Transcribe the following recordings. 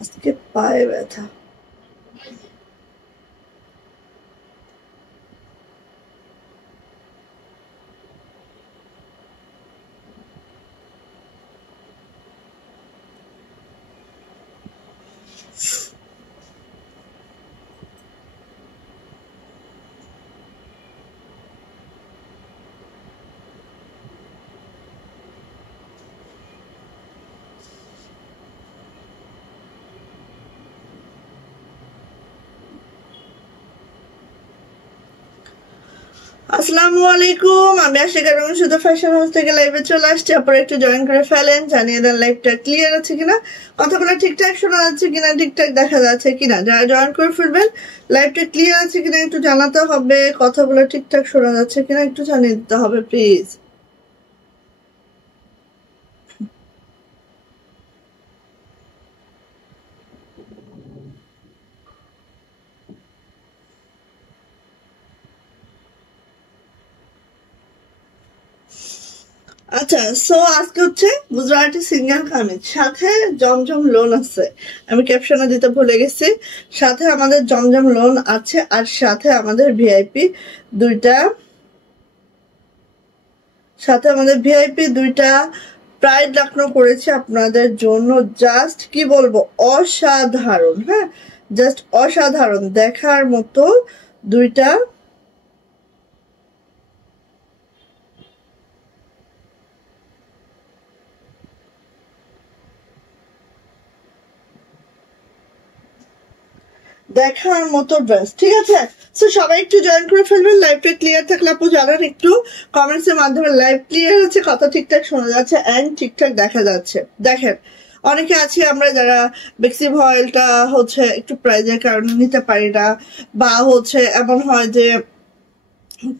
আজকে পায়ে ব্যথা। আসসালামু আলাইকুম, আমি আশিকা রহমান শুধু ফ্যাশন হাউস থেকে লাইভে চলে আসছি। আপনারা একটু জয়েন করে ফেলেন, জানিয়ে দেন লাইভটা ক্লিয়ার আছে কিনা, কথাগুলো ঠিকঠাক শোনা যাচ্ছে কিনা, ঠিকঠাক দেখা যাচ্ছে কিনা। যারা জয়েন করে ফেলবেন লাইভটা ক্লিয়ার আছে কিনা একটু জানাতে হবে, কথাগুলো ঠিকঠাক শোনা যাচ্ছে কিনা একটু জানিয়ে দিতে হবে প্লিজ। আচ্ছা, সো আজকে হচ্ছে গুজরাটি সিঙ্গেল কামিজ, সাথে জমজম লোন আছে। আমি ক্যাপশনে দিতে ভুলে গেছি, সাথে আমাদের জমজম লোন আছে, আর সাথে আমাদের ভিআইপি দুইটা, সাথে আমাদের ভিআইপি দুইটা প্রাইড লাগানো করেছে আপনাদের জন্য। জাস্ট কি বলবো, অসাধারণ। হ্যাঁ, জাস্ট অসাধারণ, দেখার মতো দুইটা দেখার মতো ড্রেস। ঠিক আছে, সো সবাই একটু জয়েন করে ফেলবেন। লাইভটা ক্লিয়ার থাকলে আপু জানান একটু কমেন্টস এর মাধ্যমে। লাইভ ক্লিয়ার আছে, কথা ঠিকঠাক শোনা যাচ্ছে এন্ড ঠিকঠাক দেখা যাচ্ছে। দেখেন, অনেকে আছি আমরা যারা বেক্সি ভয়েলটা হচ্ছে একটু প্রাইজের কারণে নিতে পারি না, বা হচ্ছে এমন হয় যে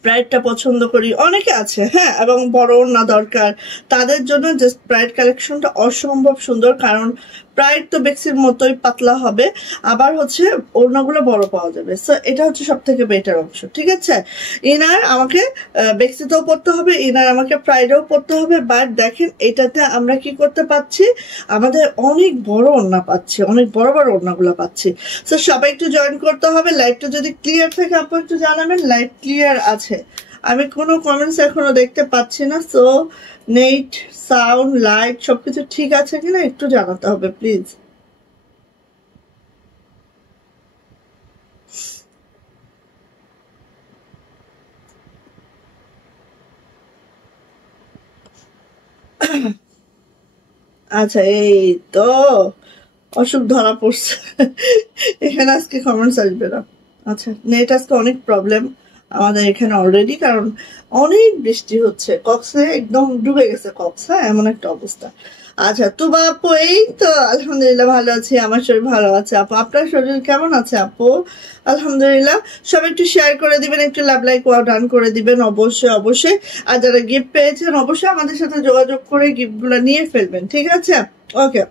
প্রাইডটা পছন্দ করি, অনেকে আছে। হ্যাঁ, এবং বড় না দরকার তাদের জন্য জাস্ট প্রাইড কালেকশনটা অসম্ভব সুন্দর, কারণ প্রাইড তো বেক্সির মতোই পাতলা হবে, আবার হচ্ছে ওড়নাগুলো বড় পাওয়া যাবে। সো এটা হচ্ছে সব থেকে বেটার অংশ। ঠিক আছে, ইনার আমাকে বেক্সিতেও পড়তে হবে, ইনার আমাকে প্রাইডেও পড়তে হবে। বাট দেখেন এটাতে আমরা কি করতে পাচ্ছি, আমাদের অনেক বড় ওড়না পাচ্ছি, অনেক বড় বড় ওড়নাগুলো পাচ্ছি। সো সবাই একটু জয়েন করতে হবে। লাইভটা যদি ক্লিয়ার থাকে আপু একটু জানাবেন লাইভ ক্লিয়ার আছে। আমি কোনো কমেন্টস এখনো দেখতে পাচ্ছি না। সো নেট, সাউন্ড, লাইট সবকিছু ঠিক আছে কিনা একটু জানাতে হবে প্লিজ। আচ্ছা, এই তো অসুখ ধরা পড়ছে। এখানে আজকে কমেন্টস আসবে না। আচ্ছা, নেট আজকে অনেক প্রবলেম আমাদের এখানে অলরেডি, কারণ অনেক বৃষ্টি হচ্ছে। কক্সে একদম ডুবে গেছে কক্স। হ্যাঁ, এমন একটা অবস্থা। আচ্ছা, তো আপু এই তো আলহামদুলিল্লাহ ভালো আছি, আমার শরীর ভালো আছে। আপু আপনার শরীর কেমন আছে? আপু আলহামদুলিল্লাহ। সবাই একটু শেয়ার করে দিবেন, একটু লাভ লাইক ডান করে দিবেন অবশ্যই অবশ্যই। আর যারা গিফট পেয়েছেন অবশ্যই আমাদের সাথে যোগাযোগ করে গিফট গুলা নিয়ে ফেলবেন। ঠিক আছে, ওকে।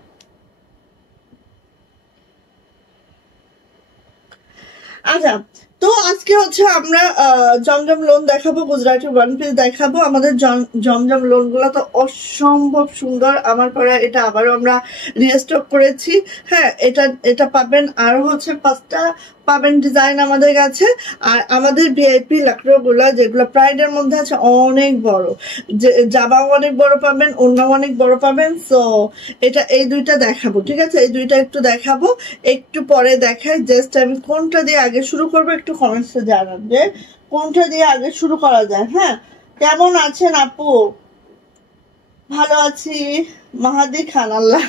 আচ্ছা, তো আজকে হচ্ছে আমরা জমজম লোন দেখাবো, গুজরাটি ওয়ান পিস দেখাবো। আমাদের জমজম লোন গুলো তো অসম্ভব সুন্দর। আমার পরে এটা আবারও আমরা রিস্টক করেছি। হ্যাঁ, এটা এটা পাবেন, আর হচ্ছে 5টা পাবেন ডিজাইন আমাদের কাছে। আর আমাদের ভিআইপি লাকড়ো গুলা যেগুলো প্রাইডের মধ্যে আছে অনেক বড়, জামাও অনেক বড় পাবেন, ওড়নাও অনেক বড় পাবেন। সো এটা এই দুইটা দেখাবো। ঠিক আছে, এই দুইটা একটু দেখাবো, একটু পরে দেখাই। জাস্ট আমি কোনটা দিয়ে আগে শুরু করবো একটু কমেন্টসে জানান যে কোনটা দিয়ে আগে শুরু করা যায়। হ্যাঁ, কেমন আছেন আপু? ভালো আছি মাহাদি খান, আল্লাহ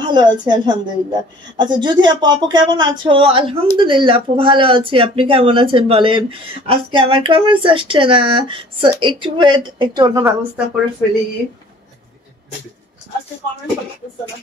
ভালো আছি আলহামদুলিল্লাহ। আচ্ছা, যদি আপু, আপু কেমন আছো? আলহামদুলিল্লাহ আপু ভালো আছি, আপনি কেমন আছেন বলেন? আজকে আমার কমেন্টস আসছে না, সো একটু ওয়েট, একটু অন্য ব্যবস্থা করে ফেলি। আজকে কমেন্টস আসতেছে না।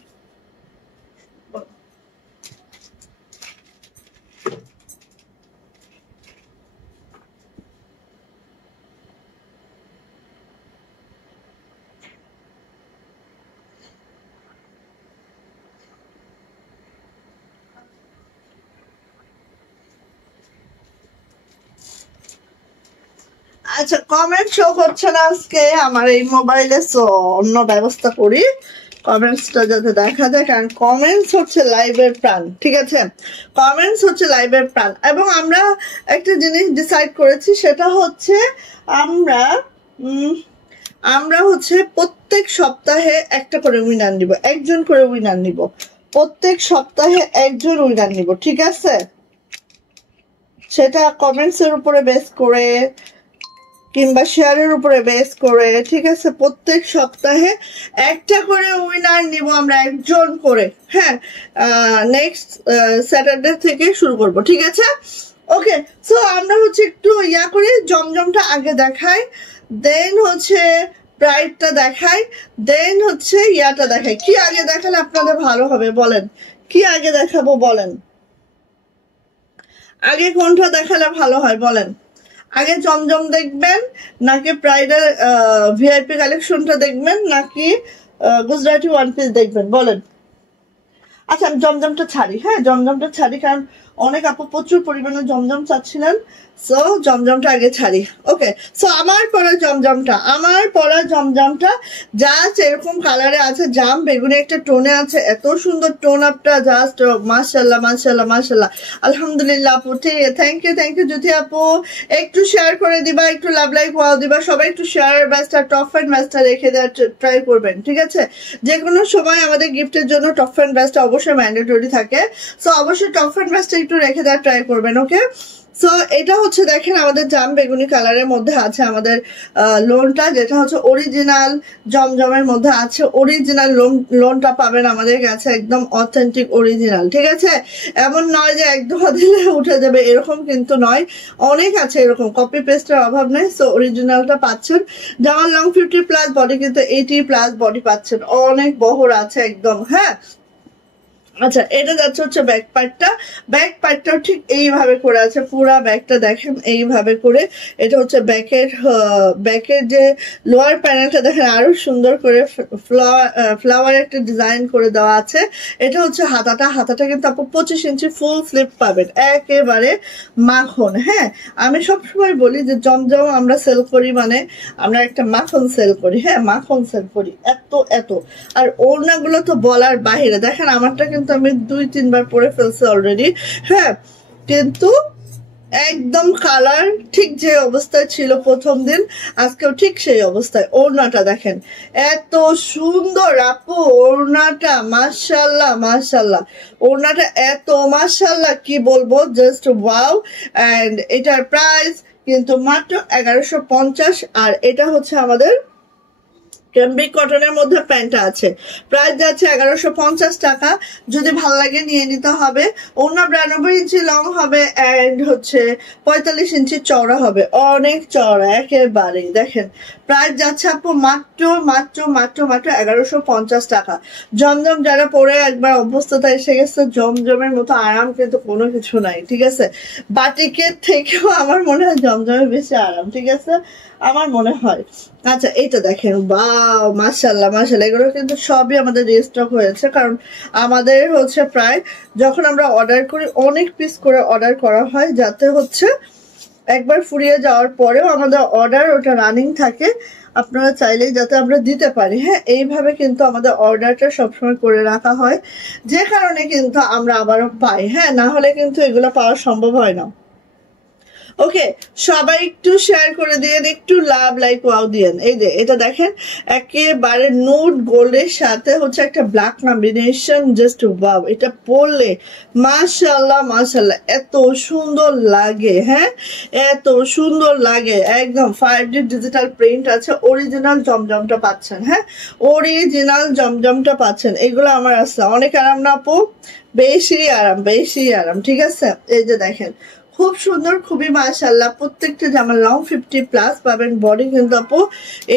আচ্ছা কমেন্ট শো করছে না আজকে আমার এই মোবাইলে, সো অন্য ব্যবস্থা করি কমেন্টসটা যাতে দেখা যায়, কারণ কমেন্টস হচ্ছে লাইভের প্রাণ, ঠিক আছে? কমেন্টস হচ্ছে লাইভের প্রাণ। এবং আমরা একটা জিনিস ডিসাইড করেছি, সেটা হচ্ছে আমরা হচ্ছে প্রত্যেক সপ্তাহে একটা করে উইনার নিব, একজন করে উইনার নিব, প্রত্যেক সপ্তাহে একজন উইনার নিব, ঠিক আছে? সেটা কমেন্টস এর উপরে বেস করে কিংবা শেয়ারের উপরে বেস করে, ঠিক আছে? প্রত্যেক সপ্তাহে একটা করে উইনার নিব আমরা, একজন করে। হ্যাঁ, নেক্সট স্যাটারডে থেকে শুরু করব, ঠিক আছে? ওকে, সো আমরা হচ্ছে একটু ইয়া করে জমজমটা আগে দেখাই, দেন হচ্ছে প্রাইডটা দেখাই, দেন হচ্ছে ইয়াটা দেখাই। কি আগে দেখালে আপনাদের ভালো হবে বলেন? কি আগে দেখাবো বলেন? আগে কোনটা দেখালে ভালো হয় বলেন? আগে জমজম দেখবেন নাকি প্রাইডের ভিআইপি কালেকশনটা দেখবেন নাকি গুজরাটি ওয়ান পিস দেখবেন বলেন? আচ্ছা আমি জমজমটা ছাড়ি, হ্যাঁ জমজমটা ছাড়ি, কারণ অনেক আপু প্রচুর পরিমাণে জমজম চাচ্ছিলেন, সো জমজমটা আগে ছাড়ি। ওকে, সো আমার পরা জমজমটা জাস্ট এরকম কালারে আছে, জাম বেগুনি একটা টোনে আছে, এত সুন্দর টোন আপটা, জাস্ট মাশাআল্লাহ মাশাআল্লাহ মাশাআল্লাহ, আলহামদুলিল্লাহ আপু। ঠিক আছে, থ্যাংক ইউ জ্যোতি আপু। একটু শেয়ার করে দিবা, একটু লাভ লাইক ওয়াও দিবা, সবাই একটু শেয়ারের ব্যাচটা টপ ফ্যান ব্যাচটা রেখে দেওয়ার ট্রাই করবেন, ঠিক আছে? যে কোনো সময় আমাদের গিফটের জন্য টপ ফ্যান ব্যাচটা অবশ্যই ম্যান্ডেটরি থাকে, সো অবশ্যই টপ ফ্যান ব্যাচটা একটু রেখে দেওয়ার ট্রাই করবেন। ওকে, সো এটা হচ্ছে দেখেন আমাদের জাম বেগুনি কালারের মধ্যে আছে আমাদের লোনটা, যেটা হচ্ছে অরিজিনাল জমজমের মধ্যে আছে, অরিজিনাল লোনটা পাবেন আমাদের কাছে, একদম অথেন্টিক অরিজিনাল, ঠিক আছে? এমন নয় যে এক দোয়া দিলে উঠে যাবে, এরকম কিন্তু নয়, অনেক আছে এরকম, কপি পেস্টের অভাব নেই। সো অরিজিনালটা পাচ্ছেন, জামার লং 50+ বডি কিন্তু 80+ বডি পাচ্ছেন, অনেক বহর আছে একদম। হ্যাঁ, আচ্ছা এটা যাচ্ছে হচ্ছে ব্যাক পার্টটাও ঠিক এইভাবে করে আছে, পুরা ব্যাকটা দেখেন এইভাবে করে। এটা হচ্ছে ব্যাকের যে লোয়ার প্যানেলটা দেখেন আরো সুন্দর করে ফ্লাওয়ার একটা ডিজাইন করে দেওয়া আছে। এটা হচ্ছে হাতাটা কিন্তু আপু 25 ইঞ্চি ফুল স্লিপ পাবেন, একেবারে মাখন। হ্যাঁ, আমি সবসময় বলি যে জমজম আমরা সেল করি মানে আমরা একটা মাখন সেল করি, হ্যাঁ মাখন সেল করি, এত আর ওড়নাগুলো তো বলার বাহিরে। দেখেন আমারটা কিন্তু আমি 2-3 বার পরে ফেলছি অলরেডি, হ্যাঁ, কিন্তু একদম কালার ঠিক যে অবস্থায় ছিল প্রথম দিন, আজকেও ঠিক সেই অবস্থায়। ওড়নাটা দেখেন এত সুন্দর আপু, ওড়নাটা মাশাআল্লাহ মাশাআল্লাহ, ওড়নাটা এত মাশাআল্লাহ কি বলবো, জাস্ট ওয়াও। এন্ড এটার প্রাইস কিন্তু মাত্র 1150, আর এটা হচ্ছে আমাদের ক্যাম্ব্রিক কটনের মধ্যে প্যান্টটা আছে, প্রাইস যাচ্ছে 1150 টাকা। যদি ভালো লাগে নিয়ে নিতে হবে। ওড়না 92 ইঞ্চি লং হবে এন্ড হচ্ছে 45 ইঞ্চি চওড়া হবে, অনেক চওড়া একেবারে। দেখেন প্রাইস যাচ্ছে আপু মাত্র 1150 টাকা। জমজম যারা পরে একবার অভ্যস্ততা এসে গেছে, জমজমের মতো আরাম কিন্তু কোনো কিছু নাই, ঠিক আছে? বাটিকের থেকেও আমার মনে হয় জমজমের বেশি আরাম, ঠিক আছে, আমার মনে হয়। আচ্ছা এটা দেখেন, বাও মাশাআল্লাহ মাশাআল্লাহ, এগুলো কিন্তু সবই আমাদের রিস্টক হয়েছে, কারণ আমাদের হচ্ছে প্রায় যখন আমরা অর্ডার করি অনেক পিস করে অর্ডার করা হয়, যাতে হচ্ছে একবার ফুরিয়ে যাওয়ার পরেও আমাদের অর্ডার ওটা রানিং থাকে, আপনারা চাইলেই যাতে আমরা দিতে পারি। হ্যাঁ, এইভাবে কিন্তু আমাদের অর্ডারটা সবসময় করে রাখা হয়, যে কারণে কিন্তু আমরা আবারও পাই। হ্যাঁ, না হলে কিন্তু এগুলো পাওয়া সম্ভব হয় না। ওকে, সবাই একটু শেয়ার করে দিয়েন, একটু লাভ লাইক ওয়াও দিয়েন। এই যে এটা দেখেন একেবারে নুড গোল্ডের সাথে হচ্ছে একটা ব্ল্যাক কম্বিনেশন, জাস্ট ওয়াও। এটা পরলে মাশাআল্লাহ মাশাআল্লাহ এত সুন্দর লাগে, হ্যাঁ এত সুন্দর লাগে, একদম 5D ডিজিটাল প্রিন্ট আছে, অরিজিনাল জমজমটা পাচ্ছেন। হ্যাঁ, অরিজিনাল জমজমটা পাচ্ছেন। এগুলো আমার আছে, অনেক আরাম না আপু, বেশি আরাম, ঠিক আছে? এই যে দেখেন খুব সুন্দর, খুবই মাশাআল্লাহ। প্রত্যেকটা জামা লং 50+ পাবেন, বডি কিন্তু আপু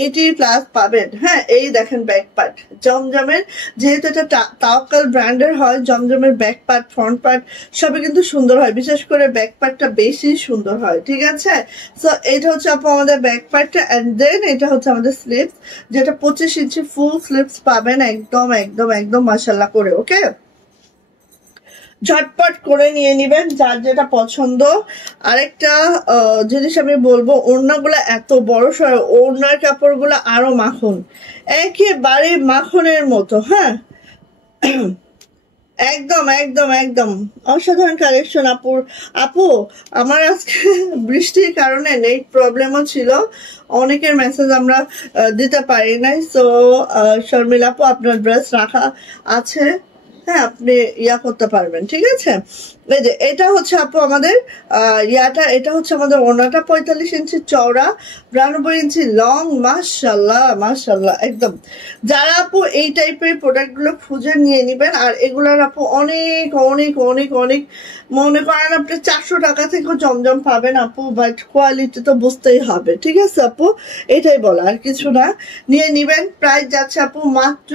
80+ পাবেন। হ্যাঁ, এই দেখেন ব্যাক পার্ট জমজমের, যেহেতু এটা তাওয়াক্কাল ব্র্যান্ডের হয়, জমজমের ব্যাক পার্ট ফ্রন্ট পার্ট সবই কিন্তু সুন্দর হয়, বিশেষ করে ব্যাক পার্টটা বেশি সুন্দর হয়, ঠিক আছে? সো এটা হচ্ছে আপু আমাদের ব্যাক পার্টটা, এন্ড দেন এটা হচ্ছে আমাদের স্লিভস, যেটা 25 ইঞ্চি ফুল স্লিভস পাবেন, একদম মাশাআল্লাহ করে। ওকে, ঝটপট করে নিয়ে নিবেন যার যেটা পছন্দ। আরেকটা জিনিস আমি বলবো, ওড়নাগুলো এত বড় সড়ো, ওড়নার কাপড়গুলো আরো মাখন, একেবারে মাখনের মতো। হ্যাঁ, একদম একদম একদম অসাধারণ কালেকশন। আপু আমার আজকে বৃষ্টির কারণে নেট প্রবলেমও ছিল, অনেকের মেসেজ আমরা দিতে পারি নাই। সো শর্মিলা আপু আপনার ড্রেস রাখা আছে, হ্যাঁ আপনি ইয়া করতে পারবেন, ঠিক আছে। এই যে এটা হচ্ছে আপু আমাদের ইয়াটা, এটা হচ্ছে আমাদের ওড়নাটা 45 ইঞ্চি চওড়া, 92 ইঞ্চি লং। মাশাল্লাহ মাশাল্লাহ একদম। যারা আপু এই টাইপের প্রোডাক্টগুলো খুঁজে নিয়ে নিবেন, আর এগুলার আপু অনেক অনেক অনেক অনেক মনে করেন আপনি 400 টাকা থেকেও জমজম পাবেন আপু, বাট কোয়ালিটি তো বুঝতেই হবে, ঠিক আছে আপু, এটাই বলা আর কিছু না। নিয়ে নিবেন। প্রাইস যাচ্ছে আপু মাত্র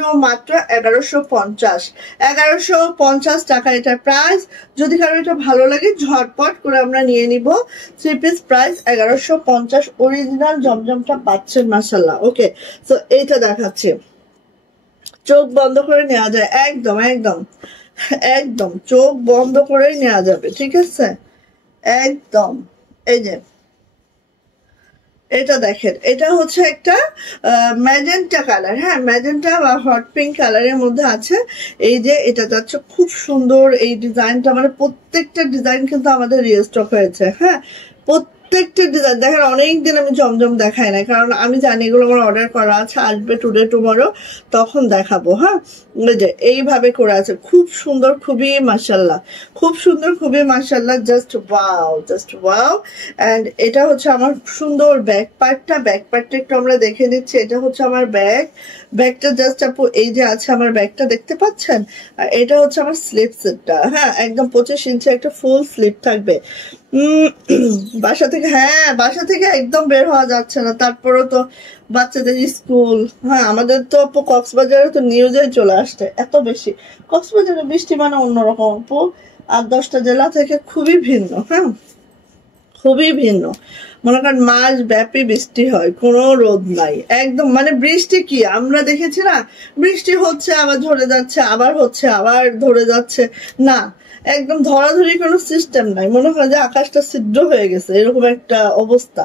1150, 1150 টাকা এটার প্রাইস। যদি কারো এটা ভালো লাগে ঝটপট করে আমরা নিয়ে নিব। 3 পিস প্রাইস 1150, অরিজিনাল জমজমটা পাচ্ছেন মাশাল্লাহ। ওকে, তো এইটা দেখাচ্ছে, চোখ বন্ধ করে নেওয়া যায়, একদম একদম একদম চোখ বন্ধ করে নেওয়া যাবে, ঠিক আছে একদম। এই যে এটা দেখেন, এটা হচ্ছে একটা ম্যাজেন্টা কালার, হ্যাঁ ম্যাজেন্টা বা হট পিঙ্ক কালারের মধ্যে আছে। এই যে এটা যাচ্ছে খুব সুন্দর এই ডিজাইনটা, মানে প্রত্যেকটা ডিজাইন কিন্তু আমাদের রিস্টক হয়েছে। হ্যাঁ, প্রত্যেকটা ডিজাইন দেখেন, অনেকদিন আমি জমজম দেখাই না, কারণ আমি জানি এগুলো আমার অর্ডার করা আছে, আসবে টুডে টুমরো, তখন দেখাবো। হ্যাঁ, যে এইভাবে করে আছে, খুব সুন্দর, খুবই মাশাল্লাহ, খুব সুন্দর, খুবই মাশাল্লাহ, just wow, just wow. And এটা হচ্ছে আমার সুন্দর ব্যাক পার্টটা, ব্যাক পার্টটা একটু আমরা দেখে নিচ্ছি। এটা হচ্ছে আমার ব্যাগটা জাস্ট আপু এই যে আছে আমার ব্যাগটা, দেখতে পাচ্ছেন। আর এটা হচ্ছে আমার স্লিপ সেটটা, হ্যাঁ একদম 25 ইঞ্চি একটা ফুল স্লিপ থাকবে। বাসা থেকে, হ্যাঁ বাসা থেকে একদম বের হওয়া যাচ্ছে না, তারপরেও তো বাচ্চাদের স্কুল। হ্যাঁ, আমাদের তো আপু কক্সবাজারে তো নিউজে চলে আসছে এত বেশি, কক্সবাজারে বৃষ্টি মানে অন্যরকম আপু, আর 10টা জেলা থেকে খুবই ভিন্ন। হ্যাঁ, খুবই ভিন্ন, মনে করেন মাস ব্যাপী বৃষ্টি হয়, কোনো রোদ নাই একদম। মানে বৃষ্টি কি আমরা দেখেছি না, বৃষ্টি হচ্ছে আবার ধরে যাচ্ছে, আবার হচ্ছে আবার ধরে যাচ্ছে, না একদম ধরাধরি কোনো সিস্টেম নাই, মনে হয় যে আকাশটা ছিদ্র হয়ে গেছে, এরকম একটা অবস্থা।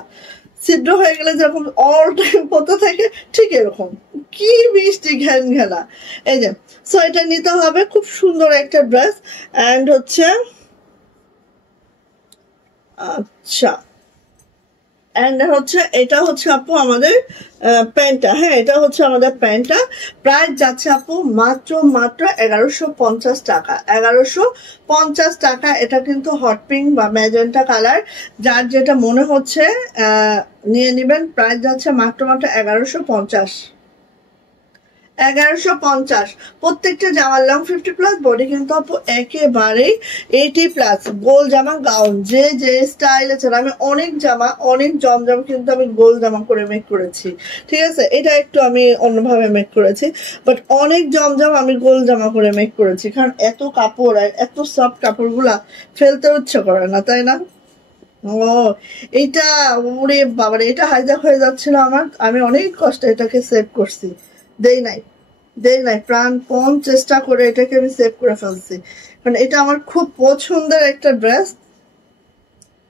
ছিদ্র হয়ে গেলে যেরকম অল টাইম পড়তে থাকে, ঠিক এরকম, কি বৃষ্টি ঘ্যান ঘেনা। এই যে সো এটা নিতে হবে, খুব সুন্দর একটা ড্রেস। অ্যান্ড হচ্ছে আচ্ছা, এন্ড হচ্ছে এটা হচ্ছে আপু আমাদের প্যান্টটা, হ্যাঁ এটা হচ্ছে আমাদের প্যান্টটা। প্রাইস যাচ্ছে আপু মাত্র 1150 টাকা, 1150 টাকা। এটা কিন্তু হট পিঙ্ক বা ম্যাজেন্টা কালার, যার যেটা মনে হচ্ছে নিয়ে নেবেন। প্রাইস যাচ্ছে মাত্র 1150, 1150। প্রত্যেকটা জামার লং 50+, বডি কিন্তু আপু একেবারেই 80+। গোল জামা গাউন যে যে স্টাইল আছে, আমি অনেক জামা, অনেক জমজম কিন্তু আমি গোল জামা করে মেক করেছি, ঠিক আছে, এটা একটু আমি অন্যভাবে মেক করেছি, বাট অনেক জমজম আমি গোল জামা করে মেক করেছি, কারণ এত কাপড় আর এত সফট কাপড়গুলা ফেলতে ইচ্ছে করে না, তাই না। ও এইটা, ওরে বাবারে, এটা হাইজ্যাক হয়ে যাচ্ছিল আমার, আমি অনেক কষ্টে এটাকে সেভ করছি, দেই নাই প্রাণপণ চেষ্টা করে এটাকে আমি সেভ করে ফেলছি, কারণ এটা আমার খুব পছন্দের একটা ড্রেস,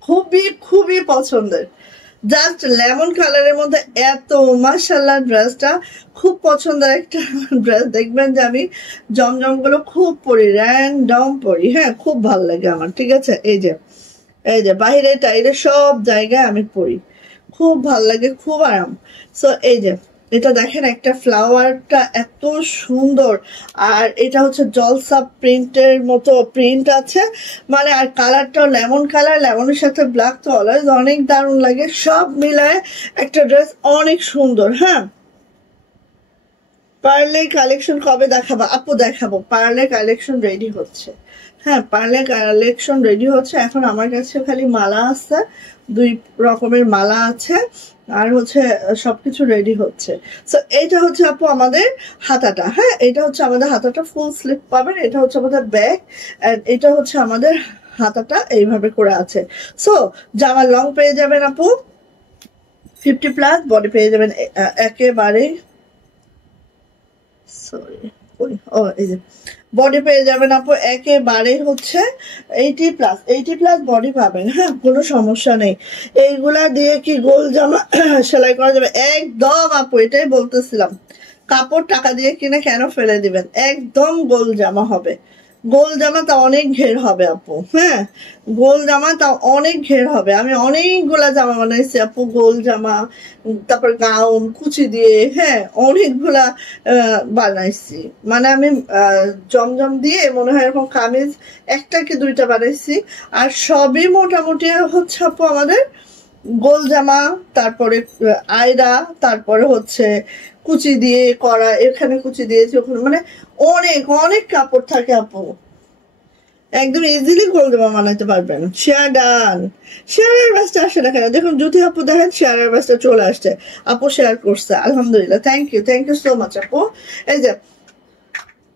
খুবই খুবই পছন্দের। জাস্ট লেমন কালারের মধ্যে এত মাশাআল্লাহ, ড্রেসটা খুব পছন্দের একটা ড্রেস। দেখবেন যে আমি জমজম গুলো খুব পরি, র্যান্ডম পরি, হ্যাঁ খুব ভালো লাগে আমার, ঠিক আছে। এই যে বাইরে টাইরে সব জায়গায় আমি পরি, খুব ভাল লাগে, খুব আরাম। সো এই যে এটা দেখেন, একটা ফ্লাওয়ারটা এত সুন্দর, আর এটা হচ্ছে জলসা প্রিন্টের মতো প্রিন্ট আছে, মানে আর কালারটাও লেমন কালার, লেমনের সাথে ব্ল্যাক তো অলওয়েজ অনেক দারুণ লাগে, সব মিলায় একটা ড্রেস অনেক সুন্দর। হ্যাঁ, পার্লের কালেকশন কবে দেখাবো আপু? দেখাবো, পার্লের কালেকশন রেডি হচ্ছে, হ্যাঁ পার্লের কালেকশন রেডি হচ্ছে। এখন আমার কাছে খালি মালা আছে, 2 রকমের মালা আছে, আর হচ্ছে সবকিছু রেডি হচ্ছে। সো এটা হচ্ছে আপু আমাদের হাতাটা, হ্যাঁ এটা হচ্ছে আমাদের হাতাটা, ফুল স্লিপ পাবেন। এটা হচ্ছে আমাদের ব্যাক, এন্ড এটা হচ্ছে আমাদের হাতাটা এইভাবে করে আছে। সো জামা লং পেয়ে যাবেন আপু 50+, বডি পেয়ে যাবেন একেবারে, সরি ও এই যে বডি পেয়ে যাবেন আপু একেবারে হচ্ছে 80+ বডি পাবেন। হ্যাঁ, কোনো সমস্যা নেই। এইগুলা দিয়ে কি গোল জামা সেলাই করা যাবে? একদম আপু, এটাই বলতেছিলাম। কাপড় টাকা দিয়ে কিনে কেন ফেলে দিবেন? একদম গোল জামা হবে। গোল জামা তা অনেক ঘের হবে আপু। হ্যাঁ, গোল জামা তা অনেক ঘের হবে। আমি অনেকগুলা জামা বানাইছি আপু, গোল জামা, তারপর গাউন কুচি দিয়ে। হ্যাঁ, অনেকগুলা বানাইছি। মানে আমি জমজম দিয়ে মনে হয় এরকম কামিজ একটা কি দুইটা বানাইছি। আর সবই মোটামুটি হচ্ছে আপু আমাদের গোল জামা, তারপরে আয়রা, তারপরে হচ্ছে কুচি দিয়ে করা, এখানে কুচি দিয়েছি ওখানে, মানে অনেক অনেক কাপড় থাকে আপু। একদম ইজিলি গোল জামা বানাতে পারবেন। Share done. শেয়ারের ব্যাসটা আসে না কেন? দেখুন জ্যোতি আপু দেখেন শেয়ারের ব্যাসটা চলে আসছে। আপু শেয়ার করছে, আলহামদুলিল্লাহ, থ্যাংক ইউ সো মাচ আপু। এই যে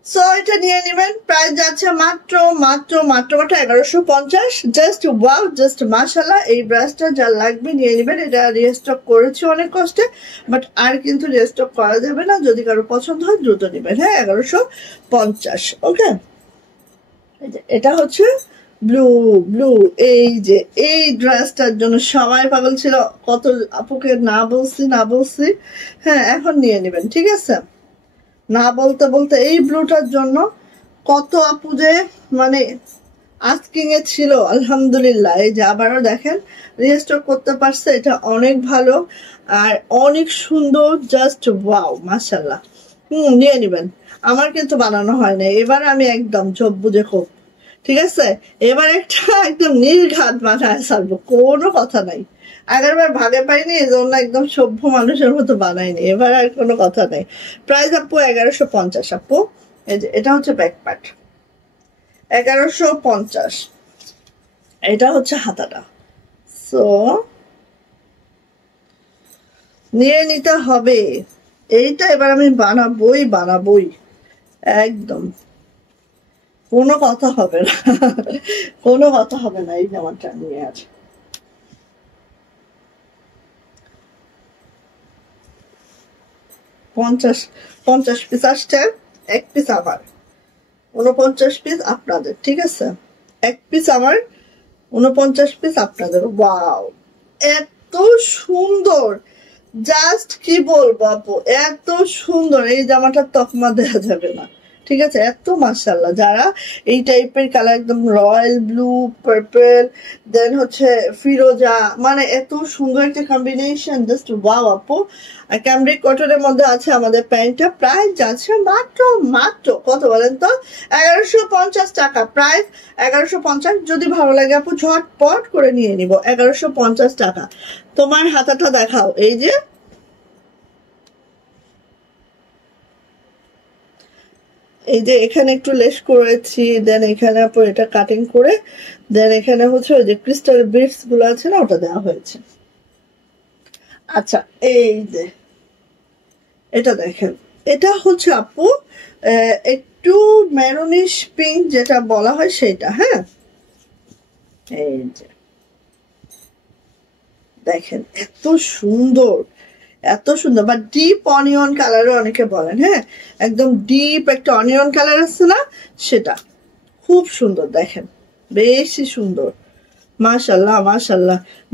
সো এটা নিয়ে নেবেন। প্রাইস যাচ্ছে মাত্র 1150। জাস্ট ওয়াও, জাস্ট মাশাআল্লাহ। এই ব্রাশটা যা লাগবে নিয়ে নেবেন। এটা রিস্টক করেছি অনেক কষ্টে, বাট আর কিন্তু রিস্টক করা যাবে না। যদি কারো পছন্দ হয় দ্রুত নেবেন। হ্যাঁ, 1150। ওকে, এটা হচ্ছে ব্লু। এই যে এই ড্রেসটার জন্য সবাই পাগল ছিল। কত আপুকে না বলছি। হ্যাঁ, এখন নিয়ে নেবেন, ঠিক আছে? না বলতে বলতে এই ব্লুটার জন্য কত আপু যে মানে আস্কিং এ ছিল। আলহামদুলিল্লাহ, এই যে আবারও দেখেন রিস্টক করতে পারছে। এটা অনেক ভালো আর অনেক সুন্দর। জাস্ট ওয়াও, মাশাআল্লাহ। নিয়ে নেবেন। আমার কিন্তু বানানো হয় না, এবার আমি একদম চোখ বুঝে খুব, ঠিক আছে? এবার একটা একদম নির্ঘাত বানায় ছাড়বো, কোনো কথা নাই। আগেরবার ভাগে পাইনি, এই জন্য একদম সভ্য মানুষের মতো বানাইনি। এবার আর কোনো কথা নাই। প্রাইস আপু 1150 আপু। এই যে এটা হচ্ছে ব্যাক পার্ট, 1150। এটা হচ্ছে হাতাটা। সো নিয়ে নিতে হবে। এইটা এবার আমি বানাবোই একদম, কোনো কথা হবে না। কোনো কথা হবে না। এই জামাটা নিয়ে আছে 50 পিস আসছে, 1 পিস আমার, 49 পিস আপনাদের, ঠিক আছে? 1 পিস আমার, 49 পিস আপনাদের। ওয়াও, এত সুন্দর, জাস্ট কি বলবো আপু, এত সুন্দর। এই জামাটার তকমা দেওয়া যাবে না, ঠিক আছে? এত মাশাআল্লাহ। যারা এই টাইপের কালার, একদম রয়্যাল ব্লু, পার্পল, দেন হচ্ছে ফিরোজা, মানে এত সুন্দর একটা কম্বিনেশন, জাস্ট ওয়াও আপু। আর ক্যামব্রিক কটনের মধ্যে আছে আমাদের প্যান্টটা। প্রাইস যাচ্ছে মাত্র কত বলেন তো? 1150 টাকা। প্রাইস 1150। যদি ভালো লাগে আপু ঝটপট করে নিয়ে নিব। 1150 টাকা। তোমার হাতাটা দেখাও। এই যে এখানে একটু লেস করেছি, দেন এখানে আপু এটা কাটিং করে, দেন এখানে হচ্ছে ওই যে ক্রিস্টাল বিটস গুলো আছে না, ওটা দেওয়া হয়েছে। আচ্ছা, এই যে এটা দেখেন, এটা হচ্ছে আপু একটু ম্যারুনিশ পিঙ্ক যেটা বলা হয় সেটা। হ্যাঁ, এই যে দেখেন এত সুন্দর, বা ডিপ অনিয়ন কালারও অনেকে বলেন। হ্যাঁ, একদম ডিপ একটা অনিয়ন কালার আছে না, সেটা খুব সুন্দর। দেখেন বেশি সুন্দর, মাশাল্লাহ।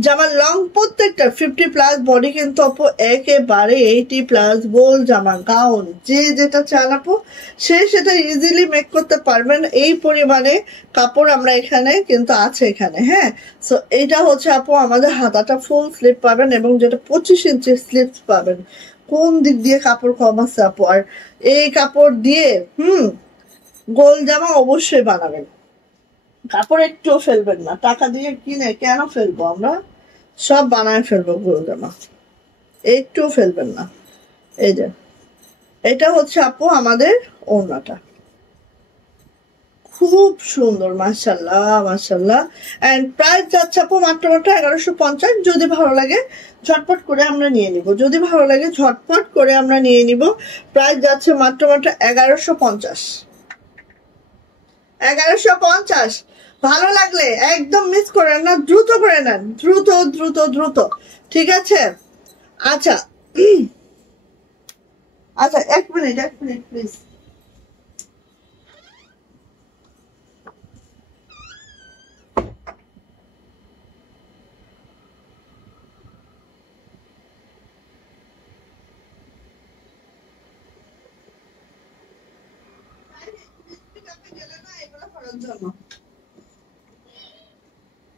জামার লং প্রত্যেকটা 50+ বডি কিন্তু আপু একেবারে 80+। গোল জামা, গাউন, যে যেটা চান আপু সে সেটা ইজিলি মেক করতে পারবেন। এই পরিমাণে কাপড় আমরা এখানে কিন্তু আছে এখানে। হ্যাঁ, সো এটা হচ্ছে আপু আমাদের হাতাটা ফুল স্লিপ পাবেন, এবং যেটা 25 ইঞ্চি স্লিপ পাবেন। কোন দিক দিয়ে কাপড় কম আছে আপু? আর এই কাপড় দিয়ে গোল জামা অবশ্যই বানাবেন। কাপড় একটুও ফেলবেন না। টাকা দিয়ে কিনে কেন ফেলবো? আমরা সব বানায় ফেলবো গোল জামা, একটুও ফেলবেন না। এই যে এটা হচ্ছে আপু আমাদের ওড়নাটা, খুব সুন্দর, মাশাল্লাহ। এন্ড প্রাইস যাচ্ছে আপু মাত্র 1150। যদি ভালো লাগে ঝটপট করে আমরা নিয়ে নিব। প্রাইস যাচ্ছে মাত্র 1150। 1150। ভালো লাগলে একদম মিস করেন না, দ্রুত করে নেন, দ্রুত, ঠিক আছে? আচ্ছা, এক মিনিট প্লিজ। আপনার জন্য।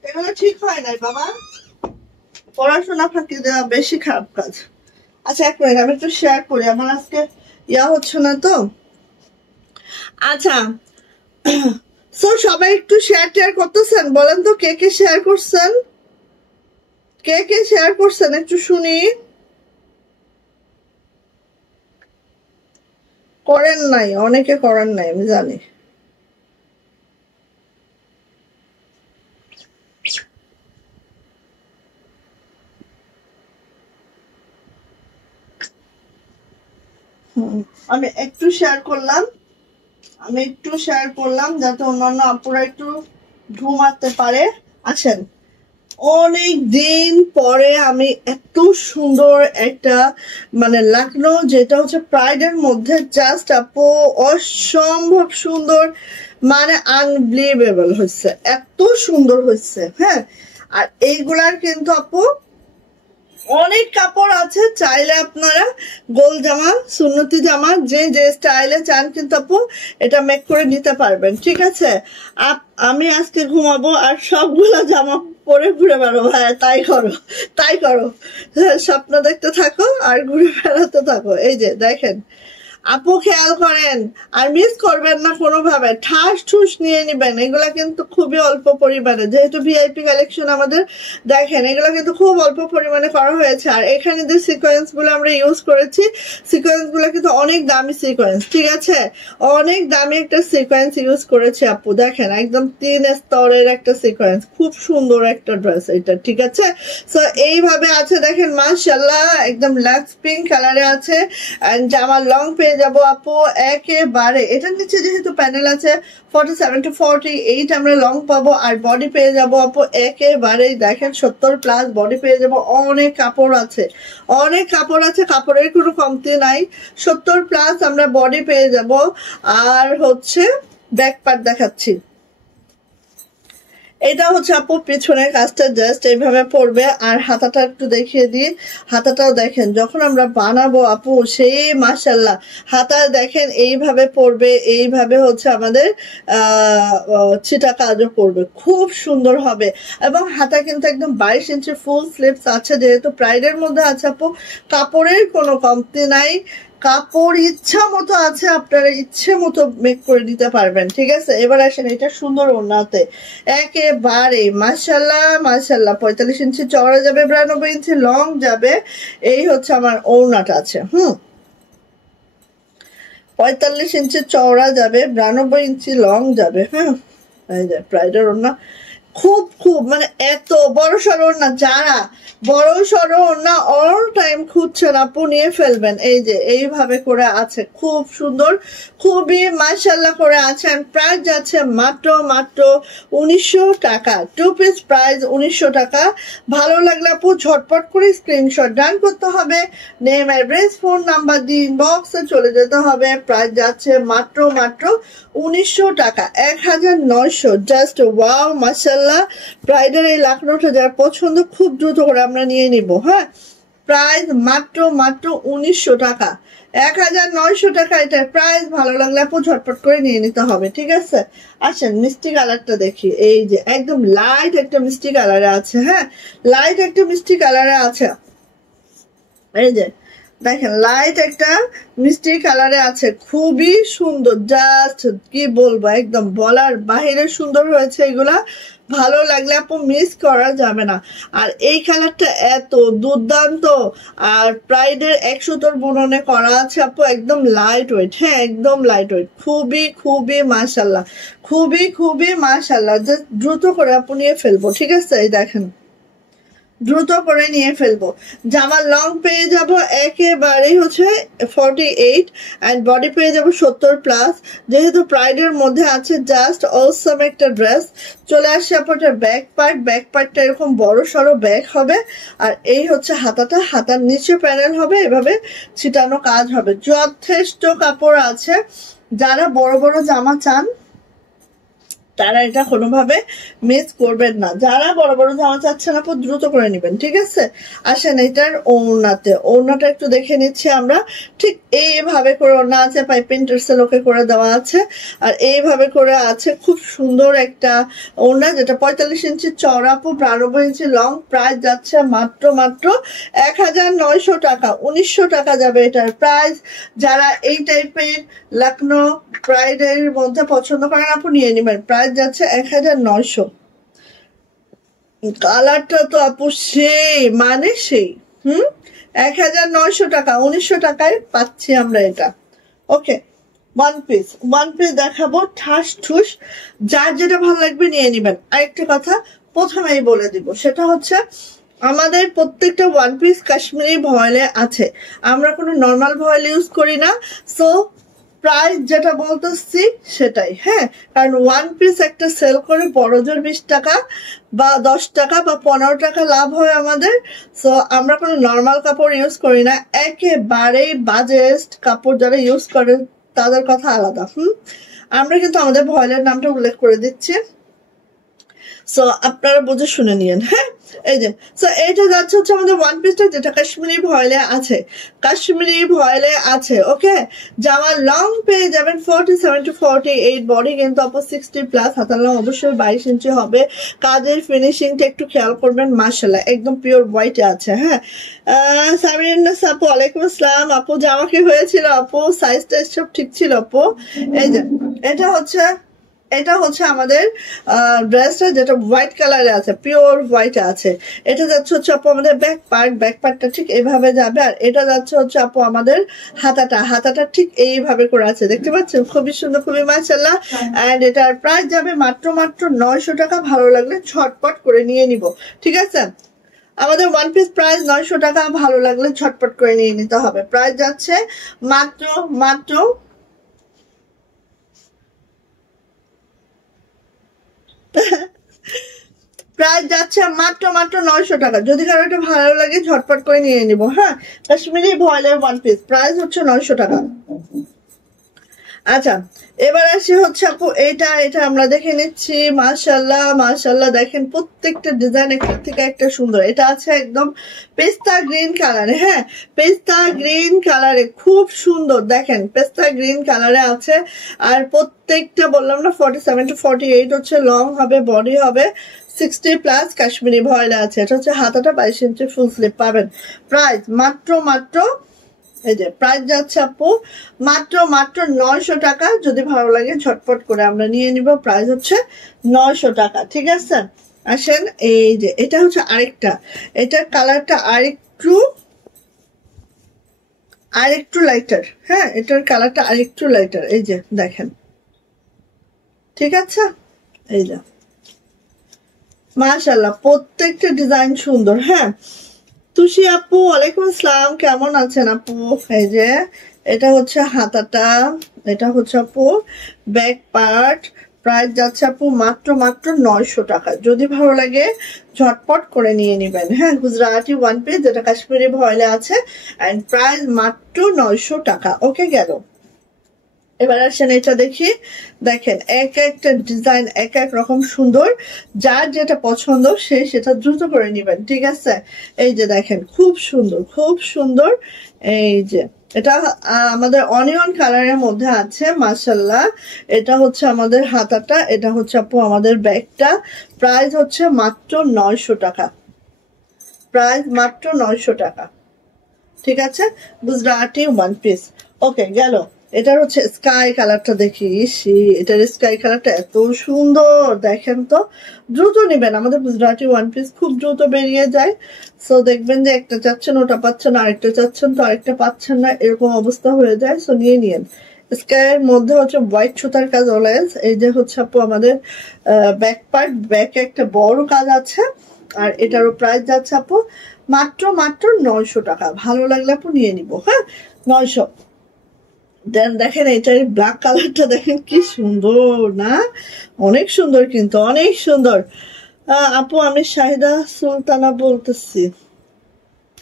এগুলো ঠিক হয় নাই বাবা, পড়াশোনা ফাঁকি দেওয়া বেশি খারাপ কাজ। আচ্ছা এক মিনিট, আমি একটু শেয়ার করি, আমার আজকে হচ্ছে না তো। আচ্ছা সো সবাই একটু শেয়ার টেয়ার করতেছেন, বলেন তো কে কে শেয়ার করছেন, কে কে শেয়ার করছেন একটু শুনি। করেন নাই, অনেকে করেন নাই আমি জানি। আমি একটু শেয়ার করলাম, যাতে অন্যান্য আপুরা একটু ঘুমাতে পারে। আসেন, অনেক দিন পরে আমি এত সুন্দর একটা মানে লাকনো, যেটা হচ্ছে প্রাইডের মধ্যে, জাস্ট আপু অসম্ভব সুন্দর, মানে আনবিলিভেবল হয়েছে, এত সুন্দর হয়েছে। হ্যাঁ, আর এইগুলার কিন্তু আপু অনেক কাপড় আছে, চাইলে আপনারা গোল জামা, সুন্নতি জামা, যে যে স্টাইলে চান কিন্তু আপু এটা মেক করে নিতে পারবেন। ঠিক আছে, আমি আজকে ঘুমাবো আর সবগুলো জামা পরে ঘুরে বেড়ো ভাই, তাই করো তাই করো, স্বপ্ন দেখতে থাকো আর ঘুরে বেড়াতে থাকো। এই যে দেখেন আপু, খেয়াল করেন আর মিস করবেন না কোনোভাবে, ঠাস ঠুস নিয়ে নিবেন। এগুলা কিন্তু খুবই অল্প পরিমাণে, যেহেতু ভিআইপি কালেকশন আমাদের, দেখেন এগুলা কিন্তু খুব অল্প পরিমাণে করা হয়েছে। আর এখানে যে সিকোয়েন্স গুলো আমরা ইউজ করেছি, সিকোয়েন্স গুলো কিন্তু অনেক দামি সিকোয়েন্স, ঠিক আছে, অনেক দামি একটা সিকোয়েন্স ইউজ করেছি আপু। দেখেন একদম 3 স্তরের একটা সিকোয়েন্স, খুব সুন্দর একটা ড্রেস এটা, ঠিক আছে। সো এইভাবে আছে দেখেন, মাশাআল্লাহ একদম লাক্স পিঙ্ক কালারে আছে। এন্ড জামার লং পেয়ে যাবো আপু একেবারে, এটার নিচে যেহেতু প্যানেল আছে 47 to 48 আমরা লং পাবো। আর বডি পেয়ে যাবো আপু একেবারে দেখেন 70+ বডি পেয়ে যাবো। অনেক কাপড় আছে, অনেক কাপড় আছে, কাপড়ের কোনো কমতি নাই। 70+ আমরা বডি পেয়ে যাব। আর হচ্ছে ব্যাক পার্ট দেখাচ্ছি, এটা হচ্ছে আপু পিছনের কাজটা জাস্ট এইভাবে পড়বে। আর হাতাটা একটু দেখিয়ে দিই, হাতাটাও দেখেন যখন আমরা বানাবো আপু সেই মাশাল্লাহ, হাতা দেখেন এইভাবে পড়বে, এইভাবে হচ্ছে আমাদের ছিটা কাজও পড়বে, খুব সুন্দর হবে। এবং হাতা কিন্তু একদম 22 ইঞ্চি ফুল স্লিভস আছে, যেহেতু প্রাইডের মধ্যে আছে আপু, কাপড়ের কোনো কমতি নাই, কাপড় ইচ্ছা মতো আছে, আপনারা ইচ্ছে মতো মেক করে দিতে পারবেন। ঠিক আছে, এবার আসেন এটা সুন্দর ওড়নাতে, একেবারে মাশাল্লাহ মাশাল্লাহ 45 ইঞ্চি চওড়া যাবে, 92 ইঞ্চি লং যাবে। এই হচ্ছে আমার ওড়নাটা আছে, 45 ইঞ্চি চওড়া যাবে, 92 ইঞ্চি লং যাবে। হ্যাঁ, এই যে প্রাইডের ওড়না, খুব খুব মানে এত বড় সড়ো না, যারা বড় সড়ো না অল টাইম খুঁজছেন আপু নিয়ে ফেলবেন। এই যে এইভাবে করে আছে, খুব সুন্দর, খুবই মাশাল্লাহ করে আছে। প্রাইস যাচ্ছে মাত্র 1900 টাকা, 2 পিস প্রাইস 1900 টাকা। ভালো লাগলে আপু ঝটপট করে স্ক্রিনশট ডান করতে হবে, নেম অ্যাড্রেস ফোন নাম্বার দিয়ে ইনবক্সে চলে যেতে হবে। প্রাইস যাচ্ছে মাত্র 1900 টাকা, 1900, জাস্ট ওয়াও মাশাল্লাহ। প্রাইডের এই লাকনোটা যার পছন্দ খুব দ্রুত করে আমরা নিয়ে নিব। হ্যাঁ, প্রাইস মাত্র 1900 টাকা, 1900 টাকা এটার প্রাইস। ভালো লাগলে আপু ঝটপট করে নিয়ে নিতে হবে। ঠিক আছে, আসেন মিষ্টি কালারটা দেখি। এই যে একদম লাইট একটা মিষ্টি কালারে আছে, হ্যাঁ লাইট একটা মিষ্টি কালারে আছে। এই যে দেখেন লাইট একটা মিষ্টি কালারে আছে, খুবই সুন্দর, জাস্ট কি বলবো, একদম বলার বাহিরে সুন্দর হয়েছে এগুলা। ভালো লাগলে আপু মিস করা যাবে না। আর এই কালারটা এত দুর্দান্ত, আর প্রাইডের 100 বুননে করা আছে আপু, একদম লাইট ওয়েট। হ্যাঁ, একদম লাইট ওয়েট, খুবই খুবই মাশাল্লাহ, খুবই খুবই মাশাল্লাহ। জাস্ট দ্রুত করে আপু নিয়ে ফেলবো। ঠিক আছে, এই দেখেন দ্রুত করে নিয়ে ফেলবো। জামার লং পেয়ে যাব একেবারেই হচ্ছে 48 অ্যান্ড বডি পেয়ে যাব 70+। যেহেতু প্রাইডের মধ্যে আছে, জাস্ট অসম একটা ড্রেস। চলে আসছে আপনার ব্যাক পার্ট, ব্যাক পার্টটা এরকম বড় সড়ো ব্যাক হবে। আর এই হচ্ছে হাতাটা, হাতার নিচে প্যানেল হবে, এভাবে ছিটানো কাজ হবে। যথেষ্ট কাপড় আছে, যারা বড় বড় জামা চান তারা এটা কোনোভাবে মিস করবেন না। যারা বড় বড় জামা চাচ্ছেন আপু দ্রুত করে নেবেন, ঠিক আছে। আসেন এটার ওড়নাতে, ওড়নাটা একটু দেখে নিচ্ছি আমরা। ঠিক এইভাবে করে ওড়না আছে, পাইপিং টার্সেল ওকে করে দেওয়া আছে, আর এইভাবে করে আছে। খুব সুন্দর একটা ওড়না, যেটা 45 ইঞ্চি চওড়া আপু, 92 ইঞ্চি লং। প্রাইস যাচ্ছে মাত্র 1900 টাকা, 1900 টাকা যাবে এটার প্রাইস। যারা এই টাইপের লখনৌ প্রাইডের মধ্যে পছন্দ করেন আপু নিয়ে নেবেন। প্রাইস যাচ্ছে 1900। কালারটা তো আপু সেই মানে সেই 1900 টাকা, 1900 টাকায় পাচ্ছি আমরা এটা। ওকে, ওয়ান পিস দেখাবো, ঠাস ঠুস, যার যেটা ভালো লাগবে নিয়ে নেবেন। আরেকটা কথা প্রথমেই বলে দিব, সেটা হচ্ছে আমাদের প্রত্যেকটা ওয়ান পিস কাশ্মীরি ভয়েলে আছে, আমরা কোনো নর্মাল ভয়েল ইউজ করি না। সো প্রাইস যেটা বলতেছি সেটাই, হ্যাঁ, কারণ ওয়ান পিস একটা সেল করে বড়জোর 20 টাকা বা 10 টাকা বা 15 টাকা লাভ হয় আমাদের। সো আমরা কোনো নর্মাল কাপড় ইউজ করি না, একেবারেই বাজেস্ট কাপড় যারা ইউজ করে তাদের কথা আলাদা। আমরা কিন্তু আমাদের ভয়েলের নামটা উল্লেখ করে দিচ্ছি, সো আপনারা বুঝে শুনে নিয়েন। হ্যাঁ, এই যে সো এইটা যাচ্ছে হচ্ছে আমাদের ওয়ান পিসটা, যেটা কাশ্মীরি ভয়েলে আছে, কাশ্মীরি ভয়েলে আছে। ওকে, জামা লং পেয়ে যাবেন 47 to 48, বডি কিন্তু আপু 60 প্লাস, হাতার লং অবশ্যই 22 ইঞ্চি হবে। কাজের ফিনিশিংটা একটু খেয়াল করবেন, মাশাআল্লাহ একদম পিওর হোয়াইটে আছে। হ্যাঁ, সামিরিন আপু ওয়ালাইকুম আসসালাম। আপু জামা কি হয়েছিল আপু, সাইজটা সব ঠিক ছিল আপু? এই যে এটা হচ্ছে আমাদের ড্রেসটা, যেটা হোয়াইট কালারে আছে, পিওর হোয়াইট আছে। এটা যাচ্ছে হচ্ছে আপু আমাদের ব্যাক পার্টটা ঠিক এইভাবে যাবে, আর এটা যাচ্ছে হচ্ছে আপু আমাদের হাতাটা ঠিক এইভাবে করে আছে, দেখতে পাচ্ছেন? খুবই সুন্দর, খুবই মাশাআল্লাহ। এন্ড এটার প্রাইস যাবে মাত্র 900 টাকা। ভালো লাগলে ঝটপট করে নিয়ে নিব, ঠিক আছে। আমাদের ওয়ান পিস প্রাইস 900 টাকা, ভালো লাগলে ঝটপট করে নিয়ে নিতে হবে। প্রাইস যাচ্ছে মাত্র প্রাইস যাচ্ছে মাত্র 900 টাকা। যদি কারো এটা ভালো লাগে ঝটপট করে নিয়ে নিব। হ্যাঁ, কাশ্মীরি ভয়েলের ওয়ান পিস প্রাইস হচ্ছে 900 টাকা। আচ্ছা, এবার আসি হচ্ছে আপু এটা আমরা দেখে নিচ্ছি। মাশাআল্লাহ দেখেন প্রত্যেকটা ডিজাইন একটা থেকে একটা সুন্দর। এটা আছে একদম পেস্তা গ্রিন কালারে, হ্যাঁ, পেস্তা গ্রিন কালারে, খুব সুন্দর। দেখেন পেস্তা গ্রিন কালারে আছে, আর প্রত্যেকটা বললাম না 47 to 48 হচ্ছে লং হবে, বডি হবে 60 প্লাস, কাশ্মীরি ভয়েলে আছে। এটা হচ্ছে হাতাটা 22 ইঞ্চি ফুল স্লিভ পাবেন। প্রাইস মাত্র এই যে প্রাইস যাচ্ছে আপু মাত্র 900 টাকা। যদি ভালো লাগে ঝটপট করে আমরা নিয়ে নিব। প্রাইস হচ্ছে 900 টাকা, ঠিক আছে। আসেন এই যে এটা হচ্ছে আরেকটা, এটার কালারটা আরেকটু লাইটার। হ্যাঁ, এটার কালারটা আরেকটু লাইটার, এই যে দেখেন, ঠিক আছে। এই যে মাশাআল্লাহ প্রত্যেকটা ডিজাইন সুন্দর। হ্যাঁ, তুষি আপু ওয়ালাইকুম আসসালাম, কেমন আছেন আপু? এই যে এটা হচ্ছে হাতাটা, এটা হচ্ছে আপু ব্যাক পার্ট। প্রাইস যাচ্ছে আপু মাত্র 900 টাকা। যদি ভালো লাগে ঝটপট করে নিয়ে নেবেন। হ্যাঁ, গুজরাটি ওয়ান পিস, যেটা কাশ্মীরি ভয়েলে আছে, এন্ড প্রাইস মাত্র 900 টাকা। ওকে, গেল। এবার আসেন এটা দেখি। দেখেন এক একটা ডিজাইন এক এক রকম সুন্দর, যার যেটা পছন্দ সে সেটা দ্রুত করে নেবেন, ঠিক আছে। এই যে দেখেন খুব সুন্দর। এই যে এটা আমাদের অনিয়ন কালারের মধ্যে আছে, মাশাআল্লাহ। এটা হচ্ছে আমাদের হাতাটা, এটা হচ্ছে আপু আমাদের ব্যাগটা। প্রাইস হচ্ছে মাত্র 900 টাকা। প্রাইস মাত্র 900 টাকা, ঠিক আছে। Gujarati one piece. ওকে, গেল। এটার হচ্ছে স্কাই কালারটা দেখি, এটার স্কাই কালারটা এত সুন্দর, দেখেন তো। দ্রুত নেবেন, আমাদের গুজরাটি ওয়ান পিস খুব দ্রুত বেরিয়ে যায়। সো দেখবেন যে একটা চাচ্ছেন ওটা পাচ্ছেন, আরেকটা চাচ্ছেন তো আরেকটা পাচ্ছেন না, এরকম অবস্থা হয়ে যায়। সো নিয়ে নিন। স্কাইয়ের মধ্যে হচ্ছে হোয়াইট সুতার কাজ অলওয়েজ। এই যে হচ্ছে আপু আমাদের ব্যাক পার্ট, ব্যাকে একটা বড় কাজ আছে, আর এটারও প্রাইস যাচ্ছে আপু মাত্র 900 টাকা। ভালো লাগলে আপু নিয়ে নিব। হ্যাঁ, 900। দেন দেখেন এটার ব্ল্যাক কালারটা দেখেন কি সুন্দর না, অনেক সুন্দর, কিন্তু অনেক সুন্দর। আপু আমি শাহিদা সুলতানা বলতেছি।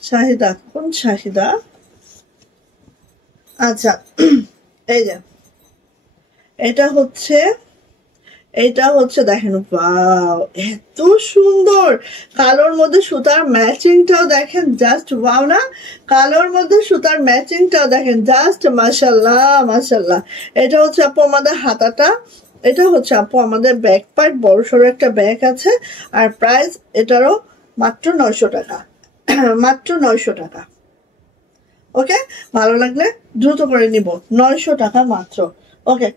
শাহিদা, কোন শাহিদা? আচ্ছা, এই যে এটা হচ্ছে এইটা হচ্ছে দেখেন, ওয়াও এত সুন্দর, কালোর মধ্যে সুতার ম্যাচিংটাও দেখেন, জাস্ট ওয়াও না? কালোর মধ্যে সুতার ম্যাচিংটাও দেখেন, জাস্ট মাশাল্লাহ মাশাল্লাহ। এটা হচ্ছে আপু আমাদের হাতাটা, এটা হচ্ছে আপু আমাদের ব্যাক পার্ট, বড় সড়ো একটা ব্যাগ আছে। আর প্রাইস এটারও মাত্র 900 টাকা, মাত্র 900 টাকা। ওকে, ভালো লাগলে দ্রুত করে নিব, 900 টাকা মাত্র। ওকে,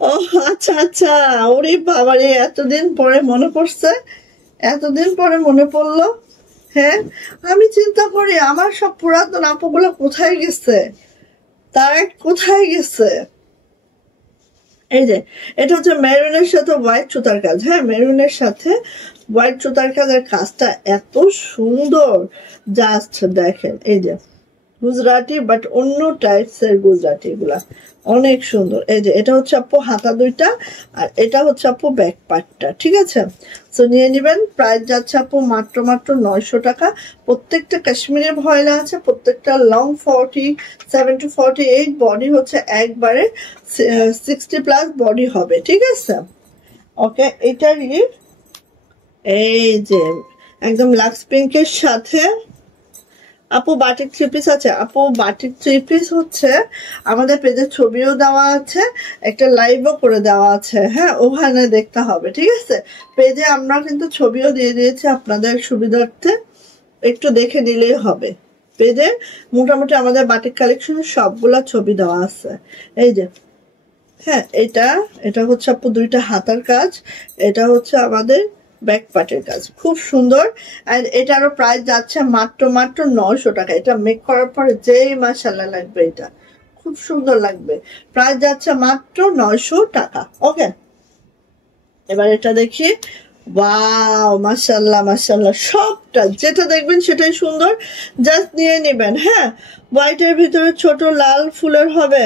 ও আচ্ছা আচ্ছা, ওরে বাবারে, এতদিন পরে মনে পড়ছে, এতদিন পরে মনে পড়লো। হ্যাঁ, আমি চিন্তা করি আমার সব পুরাতন আপুগুলো কোথায় গেছে, তারা কোথায় গেছে। এই যে এটা হচ্ছে মেরুনের সাথে হোয়াইট সুতার কাজ। হ্যাঁ, মেরুনের সাথে হোয়াইট সুতার কাজের কাজটা এত সুন্দর, জাস্ট দেখেন। এই যে গুজরাটি, বাট অন্য টাইপস এর গুজরাটি, এগুলা অনেক সুন্দর। এই যে এটা হচ্ছে আপু হাতা দুইটা, আর এটা হচ্ছে আপু ব্যাক পার্টটা, ঠিক আছে? সো নিয়ে নেবেন। প্রাইস যাচ্ছে আপু মাত্র মাত্র 900 টাকা। প্রত্যেকটা কাশ্মীরের ভয়েলা আছে, প্রত্যেকটা লং 47 to 48, বডি হচ্ছে একবারে 60+ বডি হবে, ঠিক আছে? ওকে, এটারই এই যে একদম লাক্স পিঙ্কের সাথে আপু বাটিক 3 পিস আছে। আপু বাটিক 3 পিস হচ্ছে আমাদের পেজে ছবিও দেওয়া আছে, একটা লাইভও করে দেওয়া আছে। হ্যাঁ, ওখানে দেখতে হবে, ঠিক আছে? পেজে আমরা কিন্তু ছবিও দিয়ে দিয়েছি আপনাদের সুবিধার্থে, একটু দেখে নিলেই হবে। পেজে মোটামুটি আমাদের বাটিক কালেকশনের সবগুলা ছবি দেওয়া আছে। এই যে হ্যাঁ, এটা হচ্ছে আপু দুইটা হাতার কাজ, এটা হচ্ছে আমাদের ব্যাক পার্টের কাজ, খুব সুন্দর। এন্ড এটারও প্রাইস যাচ্ছে মাত্র মাত্র 900 টাকা। এটা মেক করার পরে যেই মাশাআল্লাহ লাগবে, এটা খুব সুন্দর লাগবে। প্রাইস যাচ্ছে মাত্র 900 টাকা। ওকে, এবার এটা দেখি। ওয়াও, মাশাআল্লাহ মাশাআল্লাহ, সবটা যেটা দেখবেন সেটাই সুন্দর, জাস্ট নিয়ে নেবেন। হ্যাঁ, হোয়াইটের ভিতরে ছোট লাল ফুলের হবে।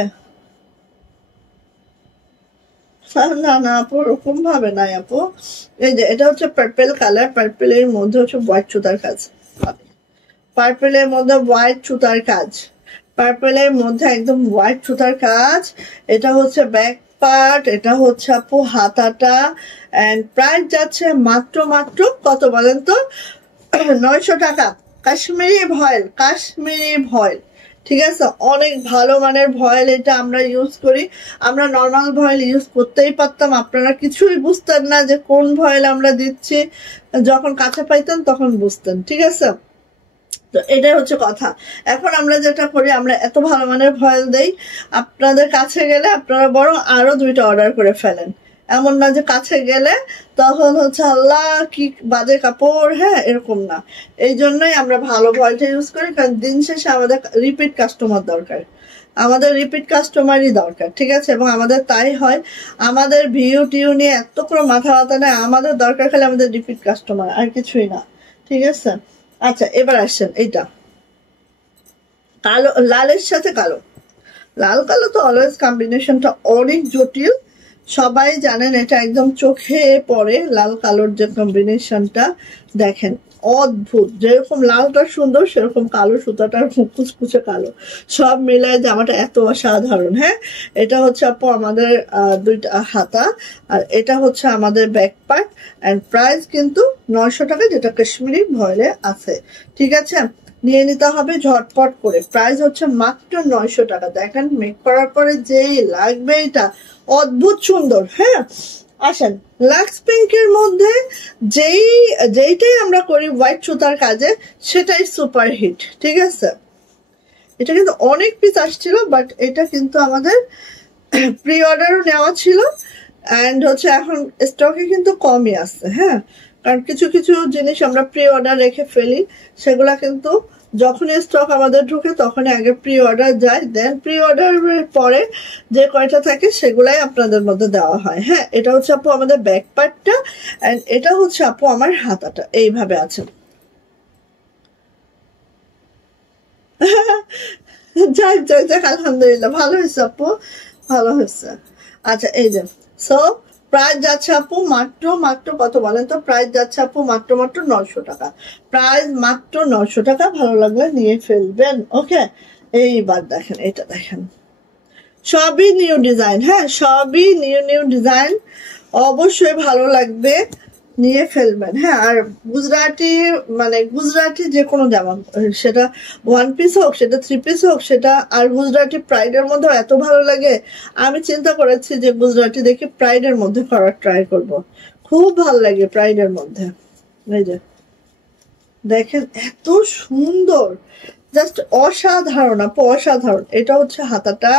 না না আপু, ওরকম ভাবে নাই আপু। এই যে এটা হচ্ছে পার্পেল কালার, পার্পেলের মধ্যে হচ্ছে হোয়াইট সুতার কাজ, পার্পেলের মধ্যে হোয়াইট সুতার কাজ, পার্পেলের মধ্যে একদম হোয়াইট সুতার কাজ। এটা হচ্ছে ব্যাক পার্ট, এটা হচ্ছে আপু হাতাটা। এন্ড প্রাইস যাচ্ছে মাত্র মাত্র কত বলেন তো? 900 টাকা। কাশ্মীরি ভয়েল, কাশ্মীরি ভয়েল, ঠিক আছে? অনেক ভালো মানের ভয়েল এটা আমরা ইউজ করি। আমরা নর্মাল ভয়েল ইউজ করতেই পারতাম, আপনারা কিছুই বুঝতেন না যে কোন ভয়েল আমরা দিচ্ছি। যখন কাছে পাইতেন তখন বুঝতেন, ঠিক আছে? তো এটাই হচ্ছে কথা। এখন আমরা যেটা করি, আমরা এত ভালো মানের ভয়েল দেই, আপনাদের কাছে গেলে আপনারা বরং আরো 2টা অর্ডার করে ফেলেন। এমন না যে কাছে গেলে তখন হচ্ছে আল্লাহ কি বাজে কাপড়, হ্যাঁ, এরকম না। এই জন্যই আমরা ভালো ভয়েলটা ইউজ করি, কারণ দিন শেষে আমাদের রিপিট কাস্টমার দরকার, আমাদের রিপিট কাস্টমারই দরকার, ঠিক আছে? এবং আমাদের তাই হয়, আমাদের ভিউ টিউ নিয়ে এত করে মাথা ব্যথা নেই, আমাদের দরকার খালি আমাদের রিপিট কাস্টমার, আর কিছুই না, ঠিক আছে? আচ্ছা, এবার আসছেন এইটা কালো, লালের সাথে কালো। লাল কালো তো অলওয়েজ কম্বিনেশনটা অনেক জটিল, সবাই জানেন, এটা একদম চোখে পড়ে। লাল কালোর যে কম্বিনেশনটা দেখেন, অদ্ভুত। যেরকম লালটা সুন্দর, সেরকম কালো সুতাটার কুচকুচে কালো, সব মিলায় জামাটা এত অসাধারণ। হ্যাঁ, এটা হচ্ছে আপু আমাদের দুইটা হাতা, আর এটা হচ্ছে আমাদের ব্যাক পার্ট। এন্ড প্রাইস কিন্তু 900 টাকা, যেটা কাশ্মীরি ভয়েলে আছে, ঠিক আছে? নিয়ে নিতে হবে ঝটপট করে। প্রাইস হচ্ছে মাত্র 900 টাকা। দেখেন মেক করার পরে যেই লাগবে, এটা অদ্ভুত সুন্দর। হ্যাঁ, আসেন, লাক্স পিঙ্কের মধ্যে যেইটাই আমরা করি হোয়াইট সুতার কাজে, সেটাই সুপার হিট, ঠিক আছে? এটা কিন্তু অনেক পিস আসছিল, বাট এটা কিন্তু আমাদের প্রি অর্ডারও নেওয়া ছিল। অ্যান্ড হচ্ছে এখন স্টকে কিন্তু কমই আছে। হ্যাঁ, কারণ কিছু কিছু জিনিস আমরা প্রি অর্ডার রেখে ফেলি, সেগুলা কিন্তু যখনই স্টক আমাদের ঢুকে তখনই আগে প্রি অর্ডার যায়, দেন প্রি অর্ডারের পরে যে কয়টা থাকে সেগুলাই আপনাদের মধ্যে দেওয়া হয়। হ্যাঁ, এটা হচ্ছে আপু আমাদের ব্যাক পার্টটা, অ্যান্ড এটা হচ্ছে আপু আমার হাতাটা, এইভাবে আছে। যাক যাক যাক, আলহামদুলিল্লাহ, ভালো হয়েছে আপু, ভালো হয়েছে। আচ্ছা, এই যে সো প্রাইস যাচ্ছে আপু মাত্র মাত্র কত বলেন তো? প্রাইস যাচ্ছে আপু মাত্র মাত্র 900 টাকা। প্রাইস মাত্র 900 টাকা। ভালো লাগলে নিয়ে ফেলবেন। ওকে, এইবার দেখেন, এটা দেখেন, সবই নিউ ডিজাইন, হ্যাঁ সবই নিউ ডিজাইন, অবশ্যই ভালো লাগবে, নিয়ে ফেলবেন। হ্যাঁ আর গুজরাটি মানে গুজরাটি যে কোনো জামা, সেটা 1 পিস হোক, সেটা 3 পিস হোক, সেটা আর গুজরাটি প্রাইডের মধ্যে এত ভালো লাগে। আমি চিন্তা করেছি যে গুজরাটি দেখে প্রাইডের মধ্যে করার ট্রাই করব, খুব ভালো লাগে প্রাইডের মধ্যে। এই যে দেখেন এত সুন্দর, জাস্ট অসাধারণ আপু, অসাধারণ। এটা হচ্ছে হাতাটা,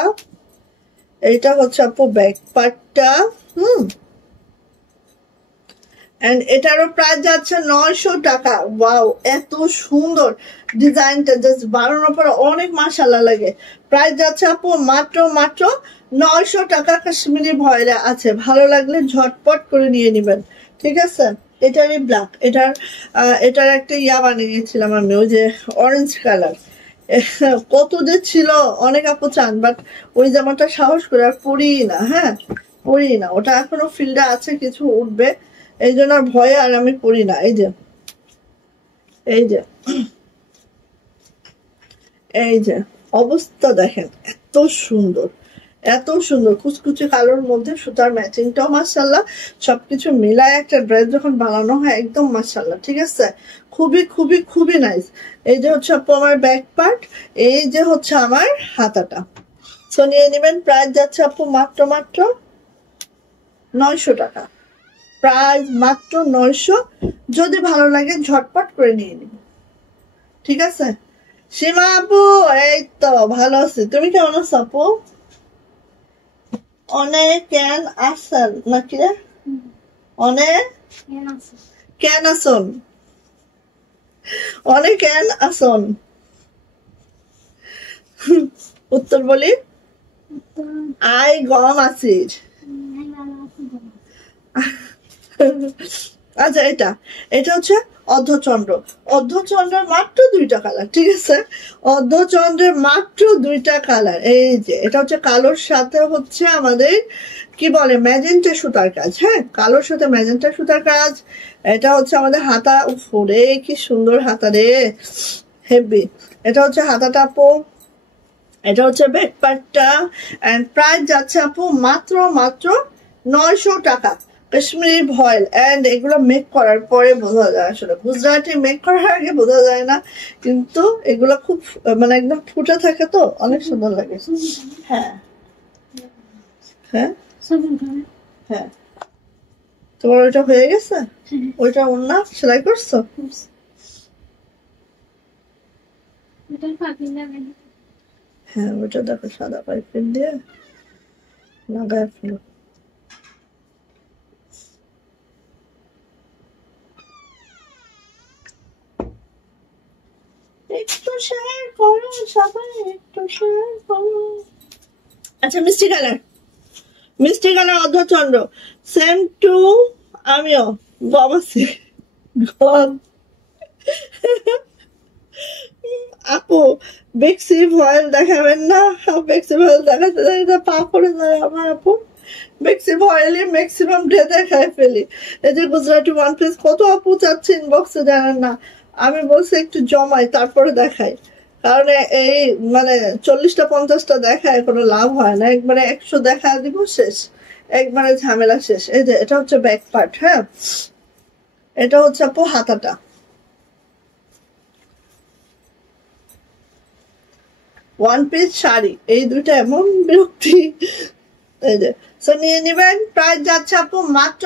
এটা হচ্ছে আপু ব্যাক পার্টটা। এন্ড এটারও প্রাইস যাচ্ছে 900 টাকা। ওয়াও এত সুন্দর ডিজাইনটা, জাস্ট বানানোর পরে অনেক মাশাআল্লাহ লাগে। প্রাইস যাচ্ছে আপু মাত্র 900 টাকা। কাশ্মীরি ভয়েলে আছে, ভালো লাগলে ঝটপট করে নিয়ে নেবেন, ঠিক আছে। এটারই ব্ল্যাক, এটার একটা ইয়া বানিয়েছিলাম আমি, ওই যে অরেঞ্জ কালার, কত যে ছিল, অনেক আপু চান, বাট ওই জামাটা সাহস করে আর পরি না। হ্যাঁ পরি না, ওটা এখনো ফিল্ডে আছে, কিছু উঠবে এই জন্য আর ভয়ে আর আমি পরি না। এই যে এই যে অবস্থা দেখেন, এত সুন্দর, এত সুন্দর কুচকুচে কালোর মধ্যে সুতার ম্যাচিংটাও মাশাআল্লাহ, সবকিছু মিলায় একটা ড্রেস যখন বানানো হয় একদম মাশাআল্লাহ, ঠিক আছে। খুবই খুবই খুবই নাইস। এই যে হচ্ছে আপু আমার ব্যাক পার্ট, এই যে হচ্ছে আমার হাতাটা। সো নিয়ে নেবেন, প্রাইস যাচ্ছে আপু মাত্র 900 টাকা। প্রাইস মাত্র 900। যদি ভালো লাগে ঝটপট করে নিয়ে নিন, ঠিক আছে। সীমা আপু এই তো ভালো আছি, তুমি কেমন আছো আপু? অনেক কেন আসেন নাকি রে, অনেক কেন আসন, অনেক কেন আসন, উত্তর বলি আই গম আসির। আচ্ছা এটা হচ্ছে অর্ধচন্দ্র, অর্ধচন্দ্রের মাত্র 2টা কালার, ঠিক আছে। অর্ধচন্দ্রের মাত্র 2টা কালার। এই যে এটা হচ্ছে কালোর সাথে হচ্ছে আমাদের কি বলে ম্যাজেন্টা সুতার কাজ, হ্যাঁ কালোর সাথে ম্যাজেন্টা সুতার কাজ। এটা হচ্ছে আমাদের হাতা, উফরে কি সুন্দর হাতা রে, হেভি। এটা হচ্ছে হাতাটা আপু, এটা হচ্ছে ব্যাক পার্টটা। এন্ড প্রাইস যাচ্ছে আপু মাত্র 900 টাকা। কাশ্মীরি ভয়েল, এন্ড এগুলো মেক করার পরে বোঝা যায়, আসলে গুজরাটি মেক করার আগে বোঝা যায় না, কিন্তু এগুলো খুব মানে একদম ফুটে থাকে তো অনেক সুন্দর লাগে। হ্যাঁ হ্যাঁ হ্যাঁ, তোমার ওইটা হয়ে গেছে, ওইটা ওন্না সেলাই করছো? হ্যাঁ ওইটা দেখো সাদা পাইপিং দিয়ে লাগায় ফেলো। একটু শেয়ার করো সবাই, একটু শেয়ার করো। আচ্ছা মিষ্টি কালার অর্ধচন্দ্র, সেম টু আমিও গম আছি গম। আপু বেক্সি ভয়েল দেখাবেন না? বেক্সি ভয়েল দেখাতে যাই না, পা পড়ে যায় আমার আপু। বেক্সি ভয়েলই ম্যাক্সিমাম ডে দেখায় ফেলি। এই যে গুজরাটি 1 পিস কত আপু চাচ্ছে ইনবক্সে, জানেন না। আমি বলছি একটু জমাই তারপরে দেখাই, কারণ এই মানে 40টা 50টা দেখায় কোনো লাভ হয় না, একবারে 100 দেখা দিব শেষ, একবারে ঝামেলা শেষ। এই যে এটা হচ্ছে ব্যাক পার্ট, হ্যাঁ এটা হচ্ছে আপু হাতাটা। 1 পিস শাড়ি, এই দুইটা এমন বিরক্তি। এই যে সো নিয়ে নেবেন, প্রাইস যাচ্ছে আপু মাত্র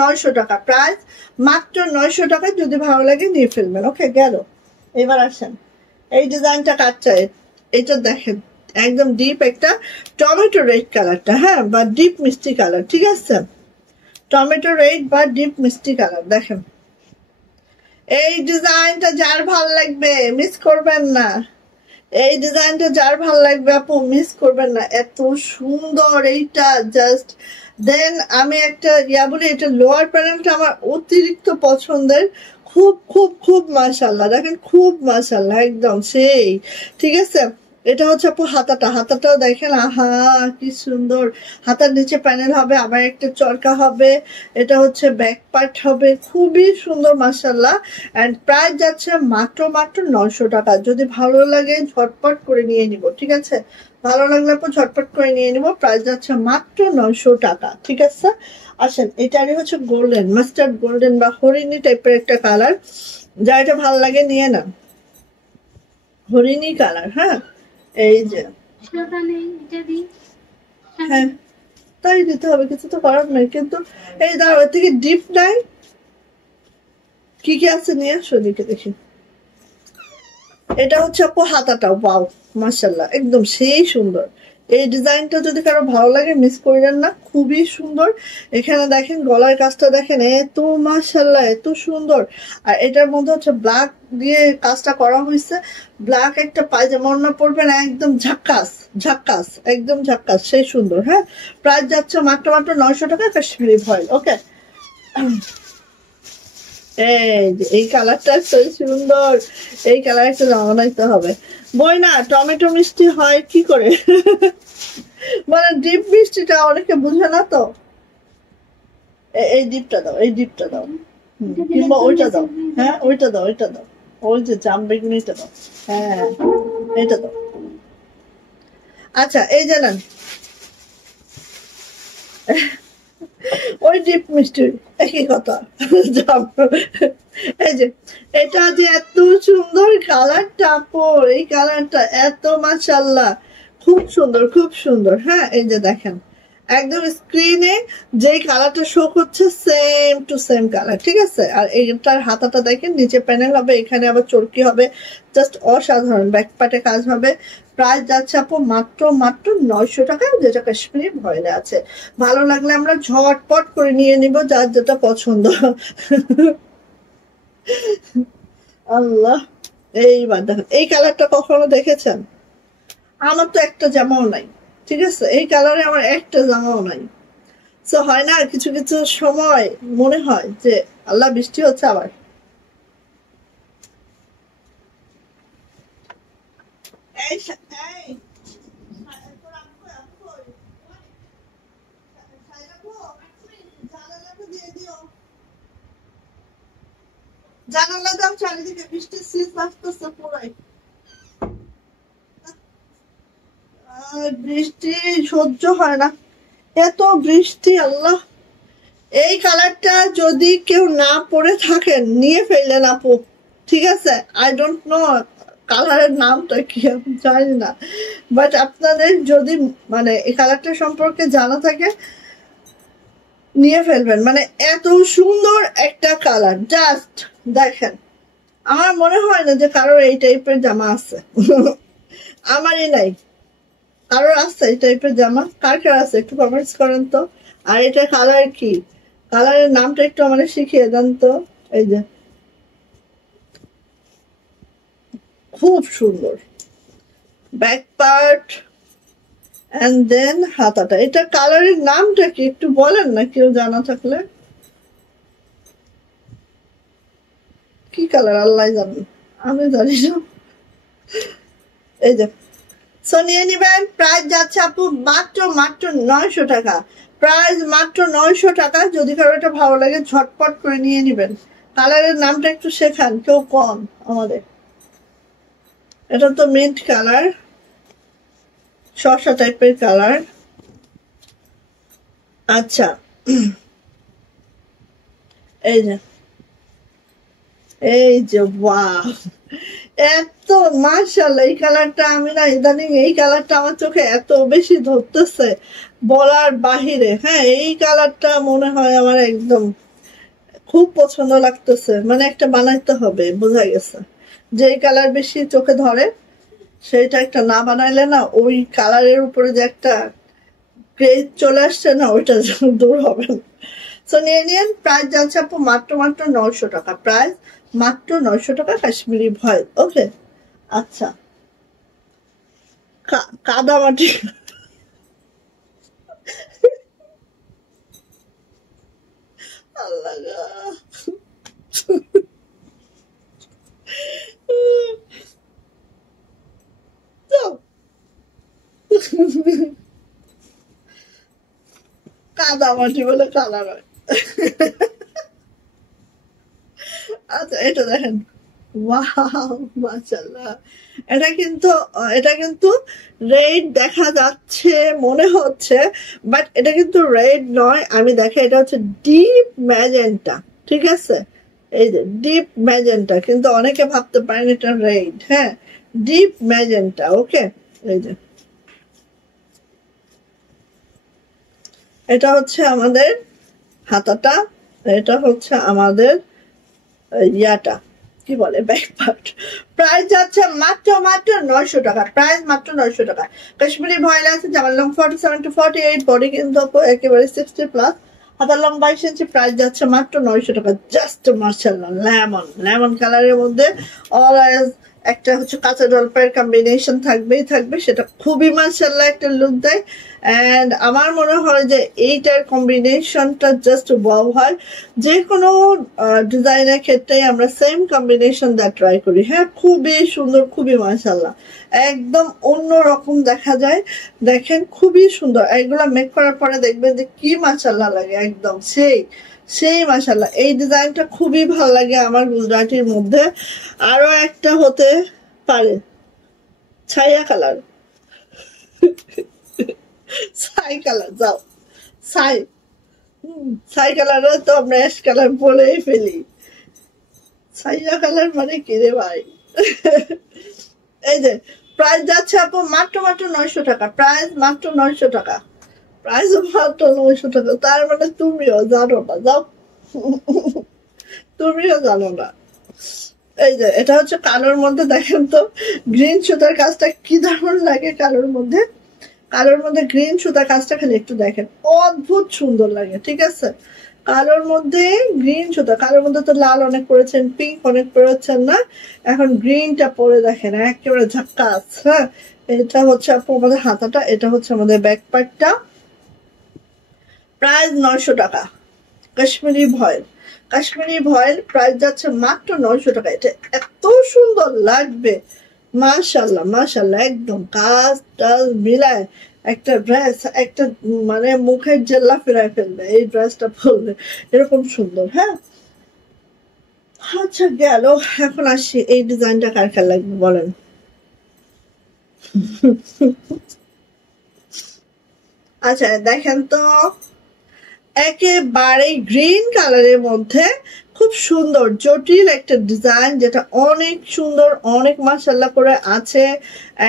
900 টাকা। প্রাইস মাত্র 900 টাকা, যদি ভালো লাগে নিয়ে ফেলবেন। ওকে গেল। এবার আসেন এই ডিজাইনটা কাট চাই, এটা দেখেন একদম ডিপ একটা টমেটো রেড কালারটা, হ্যাঁ বা ডিপ মিষ্টি কালার, ঠিক আছে। টমেটো রেড বা ডিপ মিষ্টি কালার, দেখেন এই ডিজাইনটা যার ভাল লাগবে মিস করবেন না। এই ডিজাইনটা যার ভাল লাগবে আপু মিস করবেন না, এত সুন্দর এইটা জাস্ট। দেন আমি একটা ইয়া বলি, এটা লোয়ার প্যানেলটা আমার অতিরিক্ত পছন্দের, খুব খুব খুব মাশাআল্লাহ, দেখেন খুব মাশাআল্লাহ একদম সেই, ঠিক আছে। এটা হচ্ছে আপু হাতাটাও দেখেন, আহা কি সুন্দর। হাতার নিচে প্যানেল হবে, আবার একটা চরকা হবে, এটা হচ্ছে ব্যাক পার্ট হবে, খুবই সুন্দর মাশাআল্লাহ। এন্ড প্রাইস যাচ্ছে মাত্র 900 টাকা। যদি ভালো লাগে ঝটপট করে নিয়ে নিব, ঠিক আছে। ভালো লাগলে আপু ঝটপট করে নিয়ে নিবো। প্রাইস যাচ্ছে মাত্র 900 টাকা। ঠিক আছে, আসেন এটারই হচ্ছে গোল্ডেন, মাস্টার্ড গোল্ডেন বা হরিণী টাইপের একটা কালার, যা এটা ভালো লাগে নিয়ে না, হরিণী কালার। হ্যাঁ এই যে, হ্যাঁ তাই দিতে হবে, কিছু তো করার নাই। কিন্তু এই দাঁড়া, ওর থেকে ডিপ নাই, কি কি আছে নিয়ে আসো দিকে দেখি। এটা হচ্ছে আপু হাতাটাও, ওয়াও মাশাআল্লাহ একদম সেই সুন্দর। এই ডিজাইনটা যদি কারো ভালো লাগে মিস করবেন না, খুবই সুন্দর। এখানে দেখেন গলার কাজটা দেখেন, এত মাশাআল্লাহ এত সুন্দর। আর এটার মধ্যে হচ্ছে ব্ল্যাক দিয়ে কাজটা করা হয়েছে। ব্ল্যাক একটা পায়জামা ওড়না পরবেন, একদম ঝাক্কাস ঝাক্কাস, একদম ঝাক্কাস সেই সুন্দর। হ্যাঁ, প্রাইস যাচ্ছে মাত্র 900 টাকা কাশ্মীরি ভয়েল। ওকে, এই কালারটা এত সুন্দর, এই কালার একটা জামা বানাইতে হবে। বই না টমেটো মিষ্টি হয় কি করে মানে ডিপ মিষ্টিটা অনেকে বুঝে না তো। এই ডিপটা দাও, এই ডিপটা দাও, কিংবা ওইটা দাও। হ্যাঁ ওইটা দাও, ওইটা দাও, ওই যে জাম বেগুনিটা দাও। হ্যাঁ এটা দাও। আচ্ছা এই জানেন ওই ডিপ মিষ্টি একই কথা এই যে এটা যে এত সুন্দর কালারটা আপু, এই কালারটা এত মাশাআল্লাহ, খুব সুন্দর খুব সুন্দর। হ্যাঁ এই যে দেখেন একদম স্ক্রিনে যে কালারটা শো করছে সেম টু সেম কালার। ঠিক আছে, আর এইটার হাতাটা দেখেন, নিচে প্যানেল হবে, এখানে আবার চরকি হবে, জাস্ট অসাধারণ। ব্যাক পার্টে কাজ হবে। প্রাইস যাচ্ছে আপু মাত্র 900 টাকা, যেটা কাশ্মীরি ভয়েলে আছে। ভালো লাগলে আমরা ঝটপট করে নিয়ে নিব, যার যেটা পছন্দ আল্লাহ। এইবার দেখেন এই কালারটা কখনো দেখেছেন? আমার তো একটা জামাও নাই। ঠিক আছে, এই কালারে আমার একটা জামাও নাই। তো হয় না কিছু কিছু সময় মনে হয় যে আল্লাহ বৃষ্টি হচ্ছে আবার। জানালা দাও, চারিদিকে বৃষ্টির শীত আসতেছে পুরাই। বৃষ্টি সহ্য হয় না, এত বৃষ্টি আল্লাহ। এই কালারটা যদি কেউ না পরে থাকেন নিয়ে ফেললেন আপু। ঠিক আছে, আই ডোন্ট নো কালারের নামটা কি আমি জানি না, বাট আপনাদের যদি মানে এই কালারটা সম্পর্কে জানা থাকে নিয়ে ফেলবেন। মানে এত সুন্দর একটা কালার, জাস্ট দেখেন। আমার মনে হয় না যে কারোর এই টাইপের জামা আছে আমারই নাই। কারোর আছে এই টাইপের জামা? কার কার আছে একটু কমেন্টস করেন তো। আর এটা কালার কি, কালারের নামটা একটু আমাদের শিখিয়ে দেন তো। এই যে খুব সুন্দর ব্যাক পার্ট এন্ড দেন হাতাটা। এটা কালারের নামটা কি একটু বলেন না কেউ জানা থাকলে। কি কালার আল্লাহ জানেন, আমি জানি না। এই যে সো নিয়ে নিবেন। প্রাইস যাচ্ছে আপু মাত্র 900 টাকা। প্রাইস মাত্র 900 টাকা। যদি কারো এটা ভালো লাগে ঝটপট করে নিয়ে নিবেন। কালারের নামটা একটু শেখান কেউ কম আমাদের। এটা তো মিন্ট কালার, শসা টাইপের কালার। আচ্ছা এই যে, এই যে ওয়াও, এত মাশাআল্লাহ। এই কালারটা আমি না ইদানিং এই কালারটা আমার চোখে এত বেশি ধরতেছে বলার বাহিরে। হ্যাঁ এই কালারটা মনে হয় আমার একদম খুব পছন্দ লাগতেছে। মানে একটা বানাইতে হবে, বোঝা গেছে। যে কালার বেশি চোখে ধরে সেইটা একটা না বানাইলে না, ওই কালারের উপরে যে একটা ক্রেজ চলে আসছে না, ওইটা দূর হবে না। তো নিয়ে নিন। প্রাইস যাচ্ছে আপু মাত্র 900 টাকা। প্রাইস মাত্র 900 টাকা কাশ্মীরি ভয়েল। ওকে আচ্ছা, কাদা মাটি আল্লাহ গো। কাদা মাটি বলে কালার হয়। আচ্ছা এটা দেখেন, ওয়াও, মাশাআল্লাহ। এটা কিন্তু রেড দেখা যাচ্ছে মনে হচ্ছে, বাট এটা কিন্তু রেড নয়। আমি দেখাই, এটা হচ্ছে ডিপ ম্যাজেন্টা। ঠিক আছে, এই যে ডিপ ম্যাজেন্টা, কিন্তু অনেকে ভাবতে পারেন এটা রেড। হ্যাঁ, ডিপ ম্যাজেন্টা। ওকে, এই যে এটা হচ্ছে আমাদের হাতাটা, এটা হচ্ছে আমাদের ইয়াটা কি বলে ব্যাক পার্ট। প্রাইস যাচ্ছে মাত্র মাত্র 900 টাকা। প্রাইস মাত্র 900 টাকা। কাশ্মীরি ভয়েল আছে, জামার লং 47 to 48, বডি কিন্তু একেবারে 60+, হাতার লং 22 ইঞ্চি। প্রাইস যাচ্ছে মাত্র 900 টাকা। জাস্ট মার্শাল্লাহ, লেমন লেমন কালারের মধ্যে অলওয়েজ একটা হচ্ছে কাঁচা জলপাইয়ের কম্বিনেশন থাকবেই থাকবে, সেটা খুবই মার্শাল্লাহ একটা লুক দেয়। অ্যান্ড আমার মনে হয় যে এইটার কম্বিনেশনটা জাস্ট ওয়াও হয়। যে কোনো ডিজাইনের ক্ষেত্রেই আমরা সেম কম্বিনেশন দা ট্রাই করি। হ্যাঁ, খুবই সুন্দর, খুবই মাশাআল্লাহ, একদম অন্য রকম দেখা যায়। দেখেন খুবই সুন্দর, এগুলা মেক করার পরে দেখবেন যে কি মাশাআল্লাহ লাগে, একদম সেই সেই মাশাআল্লাহ। এই ডিজাইনটা খুবই ভালো লাগে আমার গুজরাটির মধ্যে। আরো একটা হতে পারে ছাইয়া কালার, ছাই কালার, যাও ছাই, ছাই কালার তো আমরা অ্যাশ কালার বলেই ফেলি। ছাইয়া কালার মানে কি রে ভাই? এই যে প্রাইস যাচ্ছে আপু মাত্র মাত্র 900 টাকা। প্রাইস মাত্র 900 টাকা। প্রাইস মাত্র 900 টাকা। তার মানে তুমিও জানো না, যাও, তুমিও জানো না। এই যে এটা হচ্ছে কালোর মধ্যে, দেখেন তো গ্রিন সুতার কাজটা কি দারুণ লাগে কালোর মধ্যে। কালোর মধ্যে গ্রিন সুতার কাজটা খালি একটু দেখেন, অদ্ভুত সুন্দর লাগে। ঠিক আছে, কালোর মধ্যে গ্রিন সুতা, কালোর মধ্যে তো লাল অনেক পরেছেন, পিঙ্ক অনেক পরেছেন না, এখন গ্রিনটা পরে দেখেন একেবারে ঝাক্কাস। হ্যাঁ, এটা হচ্ছে আপু আমাদের হাতাটা, এটা হচ্ছে আমাদের ব্যাক পার্টটা। প্রাইস 900 টাকা। কাশ্মীরি ভয়েল, কাশ্মীরি ভয়েল প্রাইস যাচ্ছে মাত্র 900 টাকা। এটা এত সুন্দর লাগবে, মাশাল্লাহ মাশাল্লাহ, একদম কাজ টাজ মিলায় একটা ড্রেস, একটা মানে মুখের জেল্লা ফেরায় ফেলবে এই ড্রেসটা পরলে, এরকম সুন্দর। হ্যাঁ, আচ্ছা গেল। এখন আসি, এই ডিজাইনটা কার কার লাগবে বলেন? আচ্ছা দেখেন তো, একেবারে গ্রিন কালারের মধ্যে খুব সুন্দর জটিল একটা ডিজাইন, যেটা অনেক সুন্দর, অনেক মাশাল্লাহ করে আছে।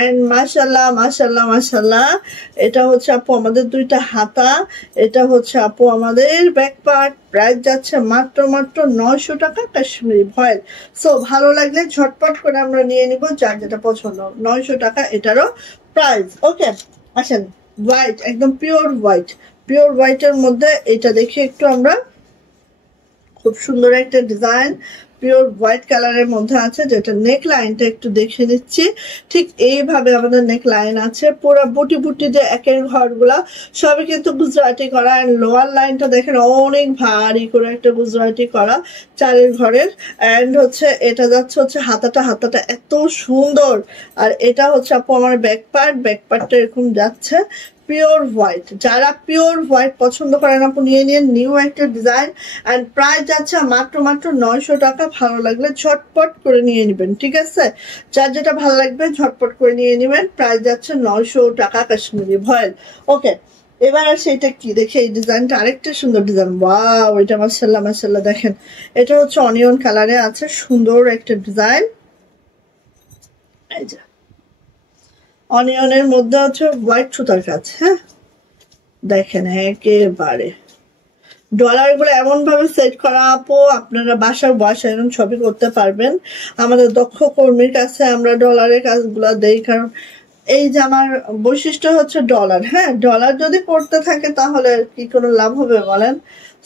এন্ড মাশাল্লাহ মাশাল্লাহ মাশাল্লাহ, এটা হচ্ছে আপু আমাদের দুইটা হাতা, এটা হচ্ছে আপু আমাদের ব্যাক পার্ট। প্রাইস যাচ্ছে মাত্র মাত্র 900 টাকা। কাশ্মীরি ভয়েল। সো ভালো লাগলে ঝটপট করে আমরা নিয়ে নিব, যার যেটা পছন্দ। 900 টাকা এটারও প্রাইস। ওকে, আসেন হোয়াইট, একদম পিওর হোয়াইট, পিওর হোয়াইটের মধ্যে এটা দেখি একটু আমরা, খুব সুন্দর একটা ডিজাইন পিওর হোয়াইট কালারের মধ্যে আছে, যেটা নেক লাইনটা একটু দেখে নিচ্ছি। ঠিক এইভাবে আমাদের নেক লাইন আছে, পুরো বুটি বুটি যে একের ঘরগুলা সবই কিন্তু গুজরাটি করা। এন্ড লোয়ার লাইনটা দেখেন অনেক ভারী করে একটা গুজরাটি করা চারের ঘরের। এন্ড হচ্ছে এটা যাচ্ছে হচ্ছে হাতাটা, হাতাটা এত সুন্দর। আর এটা হচ্ছে আপু আমার ব্যাক পার্ট, ব্যাক পার্টটা এরকম যাচ্ছে পিওর হোয়াইট। যারা পিওর হোয়াইট পছন্দ করেন আপু নিয়ে নিন, নিউ একটা ডিজাইন। এন্ড প্রাইস যাচ্ছে মাত্র মাত্র 900 টাকা। ভালো লাগলে ঝটপট করে নিয়ে নেবেন। ঠিক আছে, যার যেটা ভালো লাগবে ঝটপট করে নিয়ে নেবেন। প্রাইস যাচ্ছে 900 টাকা কাশ্মীরি ভয়েল। ওকে, এবার আর সেটা কি দেখে, এই ডিজাইনটা আরেকটা সুন্দর ডিজাইন। ওয়াও, এটা মাশাআল্লাহ মাশাআল্লাহ, দেখেন এটা হচ্ছে অনিয়ন কালারে আছে, সুন্দর একটা ডিজাইন। এই যে অনিয়নের মধ্যে হচ্ছে হোয়াইট সুতার কাজ। হ্যাঁ, দেখেন একেবারে ডলার গুলো এমন ভাবে সেট করা আপু, আপনারা বাসার এরকম ছবি করতে পারবেন। আমাদের দক্ষ কর্মীর কাছে আমরা ডলারের কাজগুলো দেই, কারণ এই জামার বৈশিষ্ট্য হচ্ছে ডলার। হ্যাঁ, ডলার যদি করতে থাকে তাহলে কি কোনো লাভ হবে বলেন?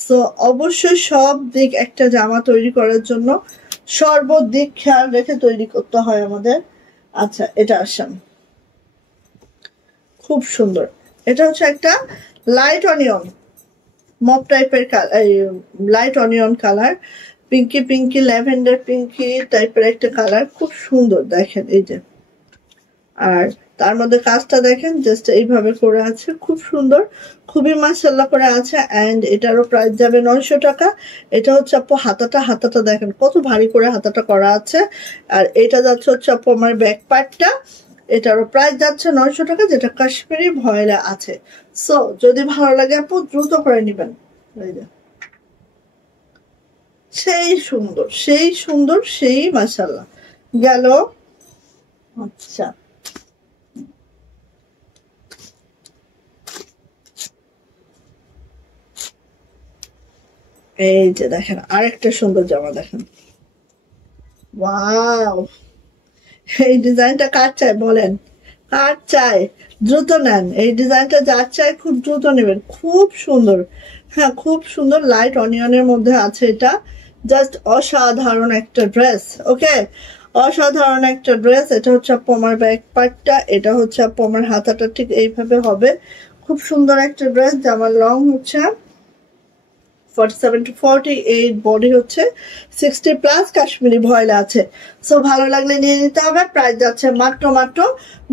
সো অবশ্যই সব দিক একটা জামা তৈরি করার জন্য সর্বদিক খেয়াল রেখে তৈরি করতে হয় আমাদের। আচ্ছা, এটা আসাম খুব সুন্দর। এটা হচ্ছে একটা লাইট অনিয়ন মপ টাইপের light onion colour, pinky pinky lavender pinky টাইপের একটা কালার, খুব সুন্দর দেখেন এই যে। আর তার মধ্যে কাজটা দেখেন জাস্ট এইভাবে করে আছে, খুব সুন্দর, খুবই মাশাআল্লাহ করে আছে। এন্ড এটারও প্রাইস যাবে 900 টাকা। এটা হচ্ছে আপু হাতাটা দেখেন কত ভারী করে হাতাটা করা আছে। আর এটা যাচ্ছে হচ্ছে আপু আমার ব্যাক পার্টটা, এটারও প্রাইস যাচ্ছে 900 টাকা, যেটা কাশ্মীরি ভয়েলে আছে। সো যদি ভালো লাগে আপু দ্রুত করে নেবেন। সেই সুন্দর, সেই সুন্দর, সেই মাশাআল্লাহ গেল। আচ্ছা, এই যে দেখেন আরেকটা সুন্দর জামা দেখেন। ওয়াও, এই ডিজাইনটা কার চাই বলেন, কার চাই? দ্রুত নেন, এই ডিজাইনটা যার চাই খুব দ্রুত নেবেন, খুব সুন্দর। হ্যাঁ, খুব সুন্দর, লাইট অনিয়নের মধ্যে আছে এটা। জাস্ট অসাধারণ একটা ড্রেস। ওকে, অসাধারণ একটা ড্রেস। এটা হচ্ছে আপু আমার ব্যাক পার্টটা, এটা হচ্ছে আপু আমার হাতাটা ঠিক এইভাবে হবে। খুব সুন্দর একটা ড্রেস। জামার লং হচ্ছে 47 to 48, বডি হচ্ছে 60 প্লাস, কাশ্মীরি ভয়েল আছে। সো ভালো লাগলে নিয়ে নিতে হবে। প্রাইস যাচ্ছে মাত্র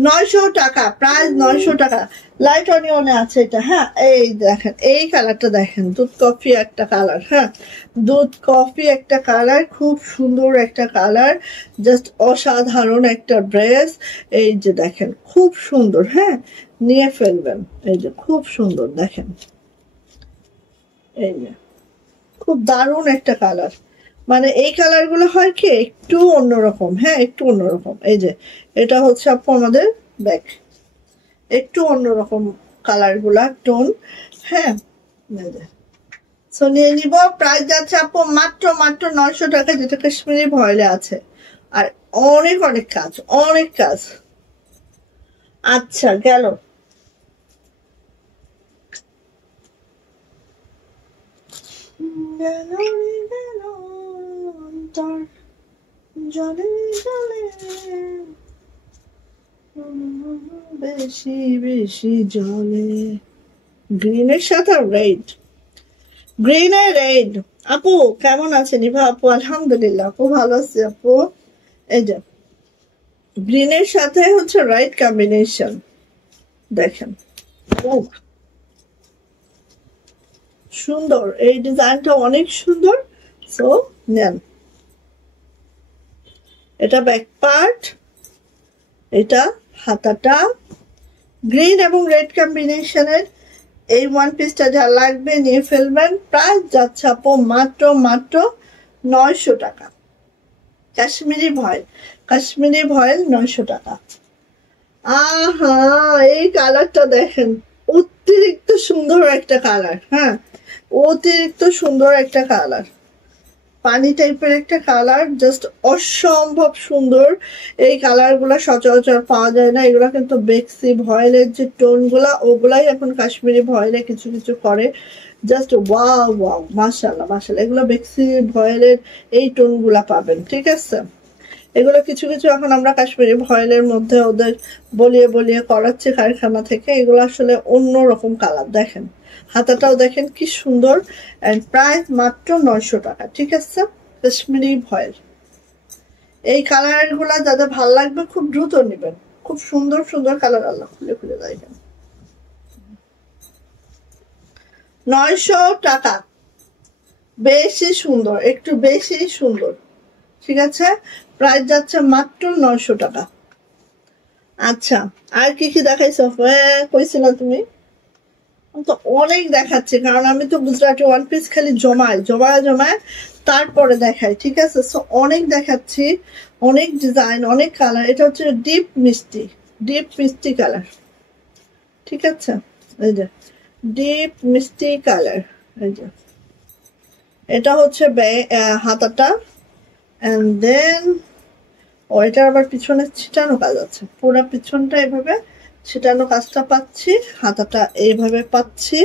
900 টাকা, প্রাইস 900 টাকা। লাইট অনিয়নে আছে এটা। হ্যাঁ, এই দেখেন এই কালারটা দেখেন, দুধ কফি একটা কালার। হ্যাঁ, দুধ কফি একটা কালার, খুব সুন্দর একটা কালার, জাস্ট অসাধারণ একটা ড্রেস। এই যে দেখেন খুব সুন্দর। হ্যাঁ, নিয়ে ফেলবেন। এই যে খুব সুন্দর দেখেন, এই যে খুব দারুণ একটা কালার। মানে এই কালার গুলো হয় কি একটু অন্যরকম। হ্যাঁ, একটু অন্যরকম। এই যে এটা হচ্ছে আপু আমাদের ব্যাক, একটু অন্যরকম কালার গুলা টোন। হ্যাঁ, সো নিয়ে নিব। প্রাইস যাচ্ছে আপু মাত্র 900 টাকা, যেটা কাশ্মীরি ভয়েলে আছে। আর অনেক অনেক কাজ, অনেক কাজ। আচ্ছা, গেল। জলে জলে বেশি বেশি জলে, গ্রিনের সাথে রেড, গ্রিনের রেড। আপু কেমন আছেন ইভা আপু? আলহামদুলিল্লাহ আপু ভালো আছি আপু। এই যে গ্রিনের সাথে হচ্ছে রাইট কম্বিনেশন দেখেন, সুন্দর। এই ডিজাইনটা অনেক সুন্দর। সো নেন। এটা ব্যাক পার্ট, এটা হাতাটা, গ্রিন এবং রেড কম্বিনেশনের এই ওয়ান পিসটা যা লাগবে নিয়ে ফেলবেন। প্রাইস যাচ্ছে আপু মাত্র 900 টাকা। কাশ্মীরি ভয়েল, কাশ্মীরি ভয়েল 900 টাকা। আহা, এই কালারটা দেখেন, অতিরিক্ত সুন্দর একটা কালার। হ্যাঁ, অতিরিক্ত সুন্দর একটা কালার, পানি টাইপের একটা কালার, জাস্ট অসম্ভব সুন্দর। এই কালার গুলা সচরাচর পাওয়া যায় না। এগুলা কিন্তু বেক্সি ভয়েলের যে টোন গুলা, ওগুলাই এখন কাশ্মীরি ভয়েলে কিছু কিছু করে। জাস্ট ওয়াও ওয়াও, মাশাআল্লাহ মাশাআল্লাহ। এগুলো বেক্সি ভয়েলের এই টোন গুলা পাবেন, ঠিক আছে। এগুলো কিছু কিছু এখন আমরা কাশ্মীরি ভয়েলের মধ্যে ওদের বলিয়ে বলিয়ে করাচ্ছি কারখানা থেকে। এগুলো আসলে অন্যরকম কালার। দেখেন হাতাটাও দেখেন কি সুন্দর। এন্ড প্রাইস মাত্র 900 টাকা, ঠিক আছে। কাশ্মীরি ভয়েল, এই কালার গুলা যাদের ভাল লাগবে খুব দ্রুত নেবেন। খুব সুন্দর সুন্দর কালার। আল্লাহ খুলে খুলে দেখেন, 900 টাকা, বেশি সুন্দর, একটু বেশি সুন্দর, ঠিক আছে। প্রাইস যাচ্ছে মাত্র 900 টাকা। আচ্ছা, আর কি কি দেখাইছো? কইছিল তুমি তো অনেক দেখাচ্ছে, কারণ আমি তো গুজরাটি ওয়ান পিস খালি জমায় জমায় জমায় তারপরে দেখাই, ঠিক আছে। সো অনেক দেখাচ্ছি, অনেক ডিজাইন, অনেক কালার। এটা হচ্ছে ডিপ মিষ্টি, ডিপ মিষ্টি কালার, ঠিক আছে। এই যে ডিপ মিষ্টি কালার। এই যে এটা হচ্ছে হাতাটা। এন্ড দেন ওইটার আবার পিছনে ছিটানো কাজ আছে, পুরো পিছনটা এভাবে ছিটানো কাজটা পাচ্ছি, হাতাটা এইভাবে পাচ্ছি,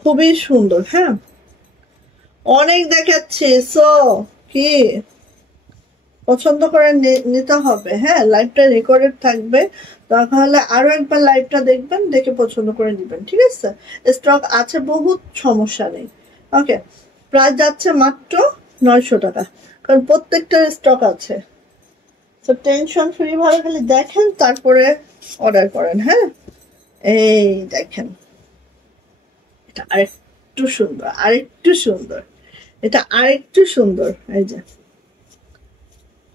খুবই সুন্দর। হ্যাঁ, অনেক দেখাচ্ছি। সো কি পছন্দ করে নিতে হবে। হ্যাঁ, লাইভটা রেকর্ডেড থাকবে, দরকার হলে আরো একবার লাইভটা দেখবেন, দেখে পছন্দ করে নিবেন, ঠিক আছে। স্টক আছে বহুত, সমস্যা নেই। ওকে, প্রাইস যাচ্ছে মাত্র 900 টাকা, কারণ প্রত্যেকটার স্টক আছে। তো টেনশন ফ্রি ভাবে খালি দেখেন, তারপরে অর্ডার করেন। হ্যাঁ, এই দেখেন, এটা আরেকটু সুন্দর, আরেকটু সুন্দর, এটা আরেকটু সুন্দর। এই যে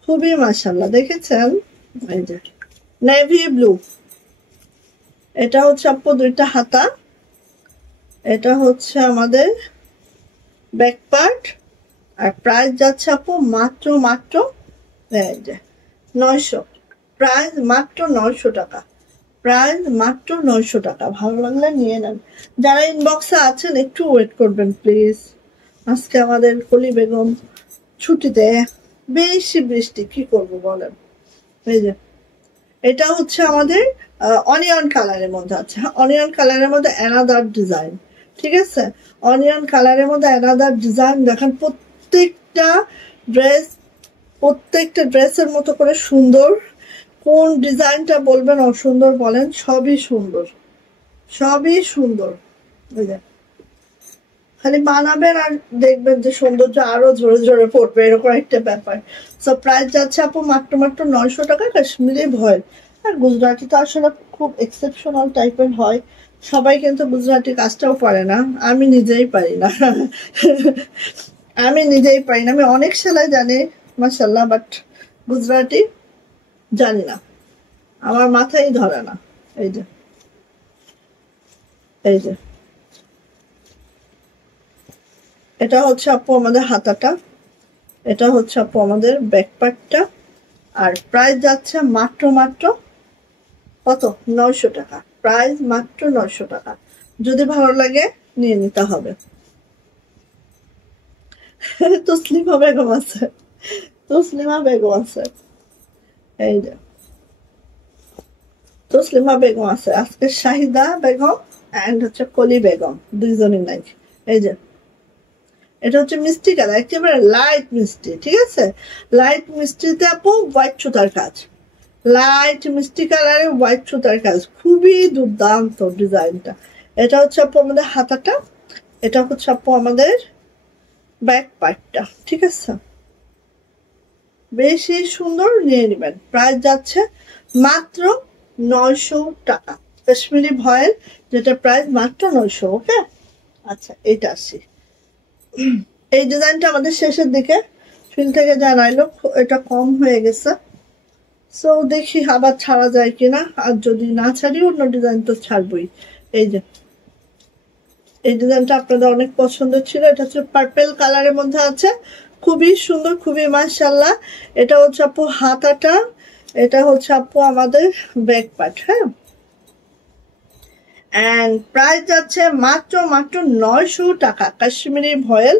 খুবই মাশাআল্লাহ, দেখেছেন? এই যে নেভি ব্লু, এটা হচ্ছে আপু দুইটা হাতা, এটা হচ্ছে আমাদের ব্যাক পার্ট। আর প্রাইস যাচ্ছে আপু মাত্র মাত্র এই যে 900, প্রাইস মাত্র 900 টাকা, প্রাইস মাত্র 900 টাকা। ভালো লাগলে নিয়ে নেন। যারা ইনবক্সে আছেন একটু ওয়েট করবেন প্লিজ। আজকে আমাদের কলি বেগম ছুটিতে, বেশি বৃষ্টি, কি করব বলেন। এই যে এটা হচ্ছে আমাদের অনিয়ন কালারের মধ্যে আছে। অনিয়ন কালারের মধ্যে অ্যানাদার ডিজাইন, ঠিক আছে? অনিয়ন কালারের মধ্যে অ্যানাদার ডিজাইন। দেখেন প্রত্যেকটা ড্রেস প্রত্যেকটা ড্রেসের মতো করে সুন্দর। কোন ডিজাইনটা বলবেন অসুন্দর বলেন, সবই সুন্দর, সবই সুন্দর। খালি বানাবেন আর দেখবেন যে সৌন্দর্য আরো জোরে জোরে পড়বে, এরকম একটা ব্যাপার। সো প্রাইস যাচ্ছে আপু মাত্র মাত্র 900 টাকা, কাশ্মীরি ভয়েল। আর গুজরাটি তো আসলে খুব এক্সেপশনাল টাইপের হয়, সবাই কিন্তু গুজরাটি কাজটাও পারে না, আমি নিজেই পারি না। আমি নিজেই পারি না, আমি অনেক সেলাই জানি মাশাআল্লাহ, বাট গুজরাটি জানি না, আমার মাথায় ধরে না। এই যে এই যে এটা হচ্ছে আপু আমাদের হাতাটা, এটা হচ্ছে আপু আমাদের ব্যাক পার্টটা। আর প্রাইস যাচ্ছে মাত্র মাত্র কত, 900 টাকা, প্রাইস মাত্র 900 টাকা। যদি ভালো লাগে নিয়ে নিতে হবে। তসলিমা বেগম আছে, তসলিমা বেগম আছে, এই যে তসলিমা বেগম আছে আজকে, শাহিদা বেগম এন্ড হচ্ছে কলি বেগম, দুইজনই নাই। এই যে এটা হচ্ছে মিষ্টি কালার, একেবারে লাইট মিষ্টি, ঠিক আছে? লাইট মিষ্টিতে আপু হোয়াইট সুতার কাজ, লাইট মিষ্টি কালারে হোয়াইট সুতার কাজ, খুবই দুর্দান্ত ডিজাইনটা। এটা হচ্ছে আপু আমাদের হাতাটা, এটা হচ্ছে আপু আমাদের ব্যাক পার্টটা, ঠিক আছে? বেশি সুন্দর, নিয়ে নেবেন। প্রাইস যাচ্ছে মাত্র 900 টাকা, কাশ্মীরি ভয়েল, যেটা প্রাইস মাত্র 900। ওকে, আচ্ছা এটা আসি। এই ডিজাইনটা আমাদের শেষের দিকে ফিল থেকে জানাইলো এটা কম হয়ে গেছে, সো দেখি আবার ছাড়া যায় কিনা, আর যদি না ছাড়ি অন্য ডিজাইন তো ছাড়বই। এই যে এই ডিজাইনটা আপনাদের অনেক পছন্দ ছিল, এটা হচ্ছে পার্পেল কালারের মধ্যে আছে, খুবই সুন্দর, খুবই মাশাআল্লাহ। এটা হচ্ছে আপু হাতাটা, এটা হচ্ছে আপু আমাদের ব্যাক পার্ট। হ্যাঁ, এন্ড প্রাইস যাচ্ছে মাত্র মাত্র 900 টাকা, কাশ্মীরি ভয়েল,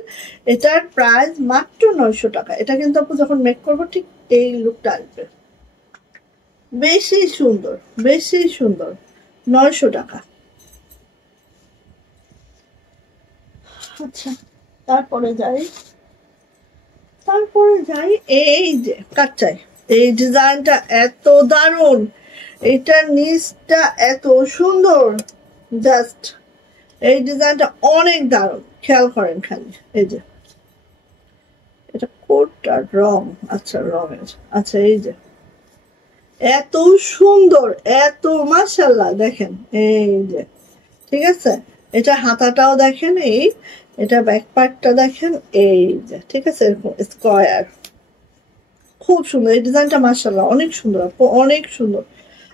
এটার প্রাইস মাত্র 900 টাকা। এটা কিন্তু আপু যখন মেক করবো ঠিক এই লুকটা আসবে, বেশি সুন্দর, বেশি সুন্দর। 900 টাকা। আচ্ছা তারপরে যাই, তারপরে যাই এই যে কাচ্চাই, এই ডিজাইনটা এত দারুণ, এইটার নিচটা এত সুন্দর, জাস্ট এই ডিজাইনটা অনেক দারুণ, খেয়াল করেন খালি। এই যে এটা কোটটা রং, আচ্ছা রঙের, আচ্ছা এই যে এত সুন্দর, এত মাশাআল্লাহ, দেখেন এই যে, ঠিক আছে? এটা হাতাটাও দেখেন, এই এটা ব্যাক পার্টটা দেখেন, এই যে, ঠিক আছে? এরকম স্কয়ার, খুব সুন্দর এই ডিজাইনটা, মাশাআল্লাহ অনেক সুন্দর আপু, অনেক সুন্দর।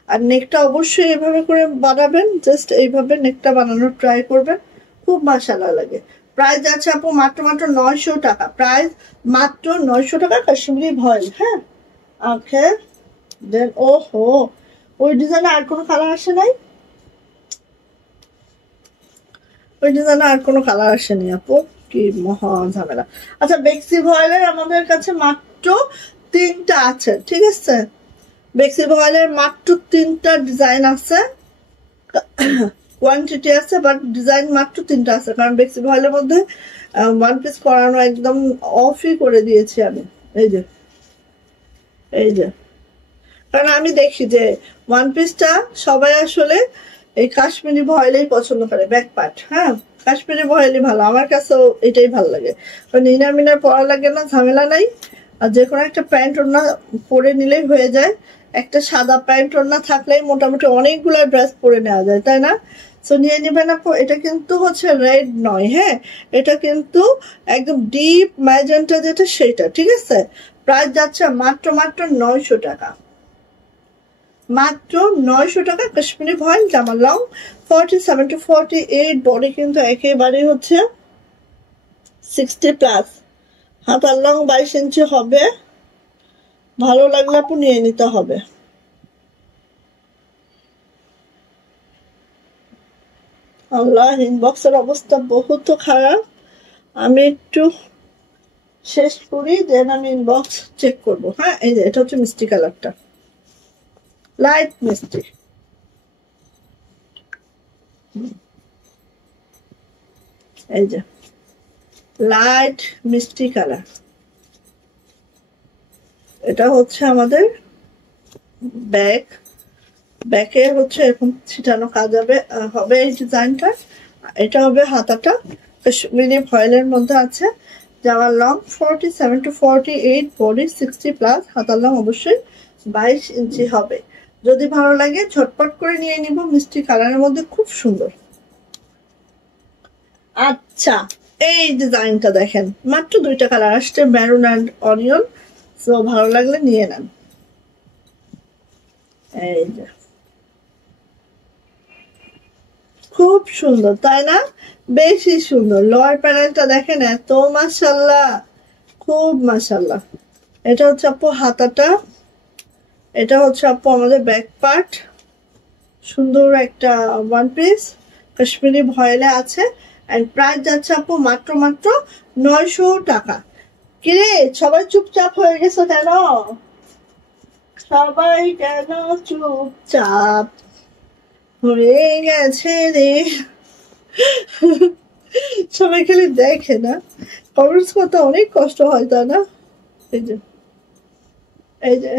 আর নেকটা অবশ্যই এইভাবে করে বানাবেন, জাস্ট এইভাবে নেকটা বানানোর ট্রাই করবেন, খুব মাশাআল্লাহ লাগে। প্রাইস আছে আপু মাত্র মাত্র 900 টাকা, প্রাইস মাত্র 900 টাকা, কাশ্মীরি ভয়েল। হ্যাঁ, ওকে দেন। ওহো, ওই ডিজাইনে আর কোনো কালার আসে নাই, ওই ডিজাইনে আর কোনো কালার আসেনি আপু, কি মহা ঝামেলা। আচ্ছা, বেক্সি ভয়েলের আমাদের কাছে মাত্র 3টা আছে, ঠিক আছে? বেক্সি ভয়েলের মাত্র 3টা ডিজাইন আছে, কোয়ান্টিটি আছে, বাট ডিজাইন মাত্র 3টা আছে, কারণ বেক্সি ভয়েলের মধ্যে ওয়ান পিস করানো একদম অফই করে দিয়েছি আমি। এই যে এই যে, কারণ আমি দেখি যে ওয়ান পিসটা সবাই আসলে এই কাশ্মীরি ভয়েলেই পছন্দ করে, ব্যাক পার্ট। হ্যাঁ, কাশ্মীরি ভয়েলই ভালো, আমার কাছেও এটাই ভালো লাগে, কারণ ইনার মিনার পরা লাগে না, ঝামেলা নাই, আর যে কোনো একটা প্যান্ট ওড়না পরে নিলেই হয়ে যায়। একটা সাদা প্যান্ট ওড়না থাকলেই মোটামুটি অনেকগুলো ড্রেস পরে নেওয়া যায়, তাই না? সো নিয়ে নেবেন আপু। এটা কিন্তু হচ্ছে রেড নয়, হ্যাঁ, এটা কিন্তু একদম ডিপ ম্যাজেন্টা যেটা সেটা, ঠিক আছে? প্রাইস যাচ্ছে মাত্র 900 টাকা, মাত্র 900 টাকা। কাশ্মীরি ভয়েল, জামা লং 47 to 48, বডি কিন্তু একেবারে হচ্ছে 60+, হাতার লং 22 ইঞ্চি হবে। ভালো লাগলে আপু নিয়ে নিতে হবে। আল্লাহ, ইনবক্সের অবস্থা বহুত খারাপ। আমি একটু শেষ করি, দেন আমি ইনবক্স চেক করব। হ্যাঁ, এই যে এটা হচ্ছে মিষ্টি কালারটা, লাইট মিষ্টি। এই যে লাইট মিষ্টি কালার, এটা হচ্ছে আমাদের ব্যাক। ব্যাকে হচ্ছে এরকম ছিটানো কাজ হবে এই ডিজাইনটা। এটা হবে হাতাটা, কাশ্মীরি ভয়েলের মধ্যে আছে। জামার লং 47 to 48, বডি 60+, হাতার লং অবশ্যই 22 ইঞ্চি হবে। যদি ভালো লাগে ঝটপট করে নিয়ে নিব, মিষ্টি কালারের মধ্যে খুব সুন্দর। আচ্ছা, এই ডিজাইনটা দেখেন, মাত্র 2টা কালার আসছে, মেরুন অ্যান্ড অনিয়ন। সো ভালো লাগলে নিয়ে নেন। এই যে খুব সুন্দর, তাই না? বেশি সুন্দর। লোয়ার প্যানেলটা দেখেন, এত মাশাআল্লাহ, খুব মাশাআল্লাহ। এটা হচ্ছে আপু হাতাটা, এটা হচ্ছে আপু আমাদের ব্যাক পার্ট। সুন্দর একটা ওয়ান পিস কাশ্মীরি ভয়েলে আছে। এন্ড প্রাইস যাচ্ছে আপু মাত্র 900 টাকা। কিরে, সবাই চুপচাপ হয়ে গেছে কেন? সবাই কেন চুপচাপ হয়ে গেছে রে? সবাই খালি দেখে না, কমেন্টস করতে অনেক কষ্ট হয়, তাই না? এই যে এই যে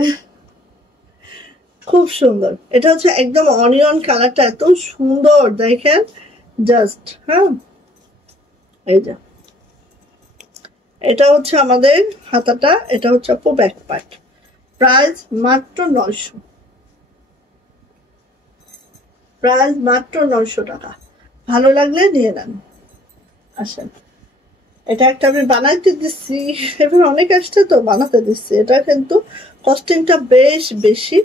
খুব সুন্দর। এটা হচ্ছে একদম অনিয়ন কালারটা, এত সুন্দর দেখেন জাস্ট। হ্যাঁ, এই যে এটা হচ্ছে আমাদের হাতাটা, এটা হচ্ছে আপু ব্যাক পার্ট। প্রাইস মাত্র 900, প্রাইস মাত্র 900 টাকা। ভালো লাগলে নিয়ে নেন। আসেন, এটা একটা আমি বানাইতে দিচ্ছি, এবার অনেক আসছে তো বানাতে দিচ্ছি। এটা কিন্তু কস্টিংটা বেশ বেশি,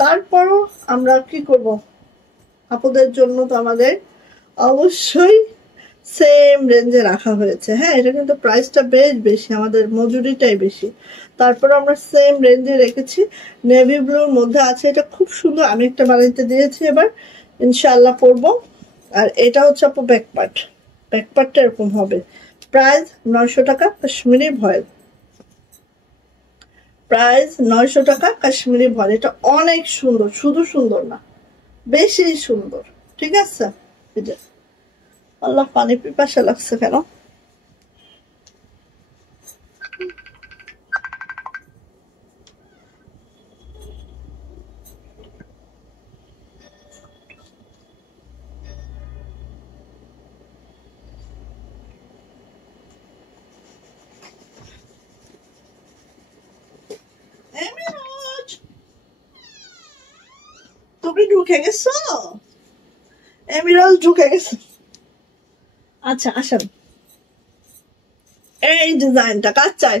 তারপরও আমরা কি করব, আপুদের জন্য তো আমাদের অবশ্যই সেম রেঞ্জে রাখা হয়েছে। হ্যাঁ, এটা কিন্তু প্রাইসটা বেশ বেশি, আমাদের মজুরিটাই বেশি, তারপর আমরা সেম রেঞ্জে রেখেছি। নেভি ব্লুর মধ্যে আছে, এটা খুব সুন্দর। আমি একটা বানাইতে দিয়েছি, এবার ইনশাআল্লাহ পরবো। আর এটা হচ্ছে আপু ব্যাক পার্ট, ব্যাক পার্টটা এরকম হবে। প্রাইস 900 টাকা, কাশ্মীরি ভয়েল। প্রাইস 900 টাকা, কাশ্মীরি ভয়েল। এটা অনেক সুন্দর, শুধু সুন্দর না, বেশি সুন্দর, ঠিক আছে? এই যে আল্লাহ, পানি পিপাসা লাগছে কেন? তুমি ঢুকে গেছো? এমিরাল ঢুকে গেছে। আচ্ছা, আসেন, এই ডিজাইনটা কাজ চাই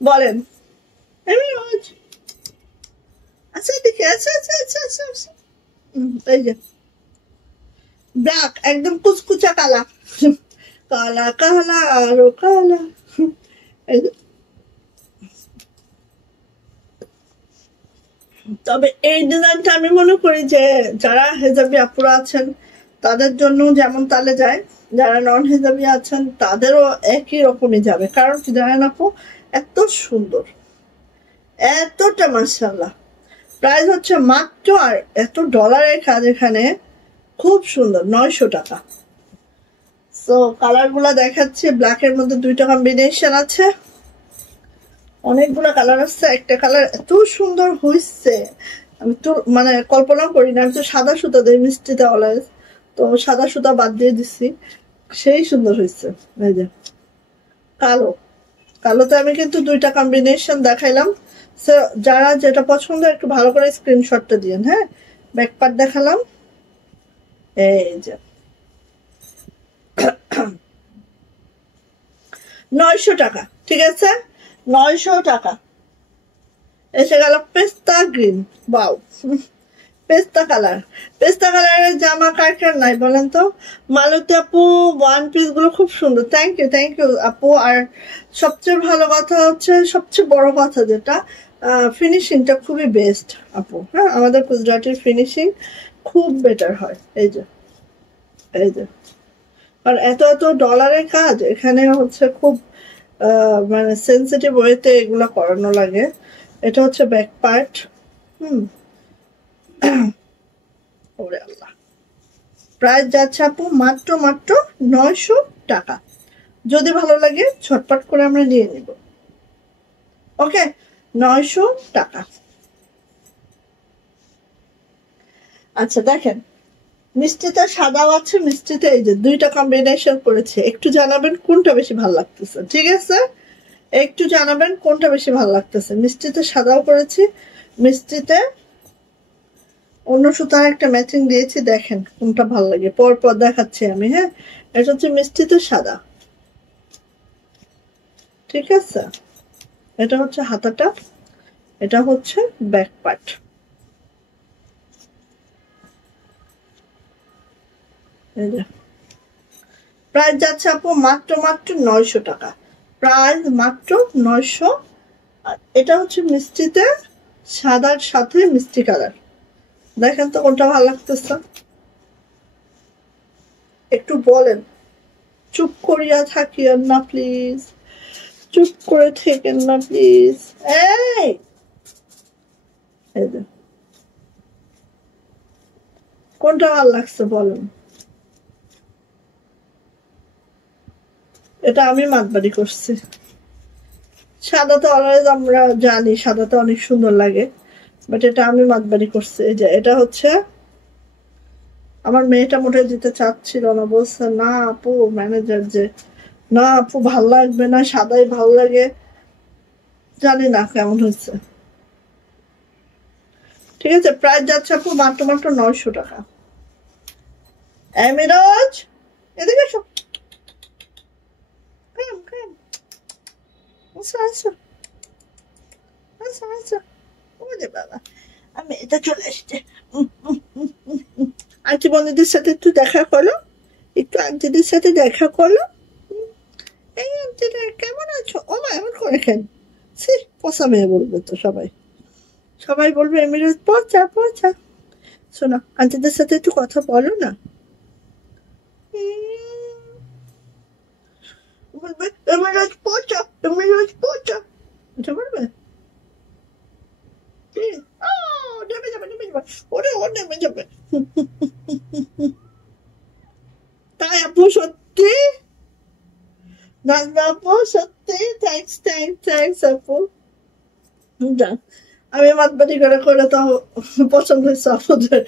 বলেন। এমিরাজ, আচ্ছা দেখে, আচ্ছা আচ্ছা আচ্ছা আচ্ছা আচ্ছা। এই যে ব্ল্যাক, একদম কুচকুচা কালা, কালা কালা আরো কালা। এই যে, তবে এই ডিজাইনটা আমি মনে করি যে যারা হেজাবি আপুরা আছেন তাদের জন্য যেমন তালে যায়, যারা নন হেজাবি আছেন তাদেরও একই রকমই যাবে। কারণ কি জানেন আপু, এত সুন্দর, এতটা মাশাআল্লাহ। প্রাইস হচ্ছে মাত্র, আর এত ডলারের কাজ এখানে, খুব সুন্দর, 900 টাকা। সো কালার গুলা দেখাচ্ছে, ব্ল্যাকের মধ্যে 2টা কম্বিনেশন আছে, অনেকগুলো কালার আছে। একটা কালার এত সুন্দর হয়েছে, আমি তো মানে কল্পনা করি না। আমি তো সাদা সুতা দিই মিষ্টিতে অলওয়েজ, তো সাদা সুতা বাদ দিয়ে দিচ্ছি, সেই সুন্দর হয়েছে। এই যে কালো, কালোতে আমি কিন্তু দুইটা কম্বিনেশন দেখাইলাম, সো যারা যেটা পছন্দ একটু ভালো করে স্ক্রিনশটটা দিন। হ্যাঁ, ব্যাক পার্ট দেখালাম, এই যে 900 টাকা। ঠিক আছে, 900 টাকা। এসে গেল পেস্তা গ্রিন, বাউ, পেস্তা কালার। পেস্তা কালারের জামা কার কার নাই বলেন তো? মালতী আপু ওয়ান পিস গুলো খুব সুন্দর, থ্যাংক ইউ আপু। আর সবচেয়ে ভালো কথা হচ্ছে, সবচেয়ে বড় কথা যেটা, ফিনিশিংটা খুবই বেস্ট আপু। হ্যাঁ, আমাদের গুজরাটির ফিনিশিং খুব বেটার হয়। এই যে আর এত এত ডলারের কাজ এখানে হচ্ছে, খুব মানে সেন্সিটিভ ওয়েতে এগুলা করানো লাগে। এটা হচ্ছে ব্যাক পার্ট। ওরে আল্লাহ, প্রাইস যাচ্ছে আপু মাত্র 900 টাকা। যদি ভালো লাগে ঝটপট করে আমরা নিয়ে নিব। ওকে, 900 টাকা। আচ্ছা দেখেন, মিষ্টিতে সাদাও আছে, মিষ্টিতে এই যে দুইটা কম্বিনেশন করেছে। একটু জানাবেন কোনটা বেশি ভালো লাগতেছে। ঠিক আছে, একটু জানাবেন কোনটা বেশি ভালো লাগতেছে। মিষ্টিতে সাদাও করেছি, মিষ্টিতে অন্য সুতার একটা ম্যাচিং দিয়েছি। দেখেন কোনটা ভালো লাগে, পর দেখাচ্ছি আমি। হ্যাঁ, এটা হচ্ছে মিষ্টিতে সাদা। ঠিক আছে, এটা হচ্ছে হাতাটা, এটা হচ্ছে ব্যাক পার্ট। প্রাইস যাচ্ছে আপু মাত্র 900 টাকা। প্রাইস মাত্র 900। আর এটা হচ্ছে মিষ্টিতে সাদার সাথে মিষ্টি কালার। দেখেন তো কোনটা ভালো লাগতেছে, একটু বলেন। চুপ করিয়া থাকিয়েন না প্লিজ, চুপ করে থেকেন না প্লিজ। এই কোনটা ভালো লাগছে বলেন। এটা আমি মাতবাড়ি করছি। সাদা তো অলওয়েজ আমরা জানি সাদাতে অনেক সুন্দর লাগে, বাট এটা আমি মাতবাড়ি করছি। এই যে এটা হচ্ছে, আমার মেয়েটা মোটে দিতে চাচ্ছিল না, বলছে না আপু, ম্যানেজার যে না আপু ভাল লাগবে না, সাদাই ভাল লাগে। জানি না কেমন হচ্ছে। ঠিক আছে, প্রাইস যাচ্ছে আপু মাত্র 900 টাকা। মিরাজ এদিকে এসো, বাবা আমি এটা চলে এসছে। আন্টি বন্ধুদের সাথে একটু দেখা করলো, একটু আন্টিদের সাথে দেখা করলো। এই আন্টিটা কেমন আছো? ও মা এমন করে কেন? সে পচা মেয়ে বলবে তো সবাই বলবে এমিরাজ পচা। শোনো, আন্টিদের সাথে একটু কথা বলো না। বলবে এমিরাজ পচা, এটা বলবে। নেমে যাবে ওরে, ও নেমে যাবে। তাই আপু সত্যি, নাজমা আপু সত্যি, থ্যাংকস আপু। আমি মাতবাড়ি করে তো পছন্দ হয়েছে আপুদের।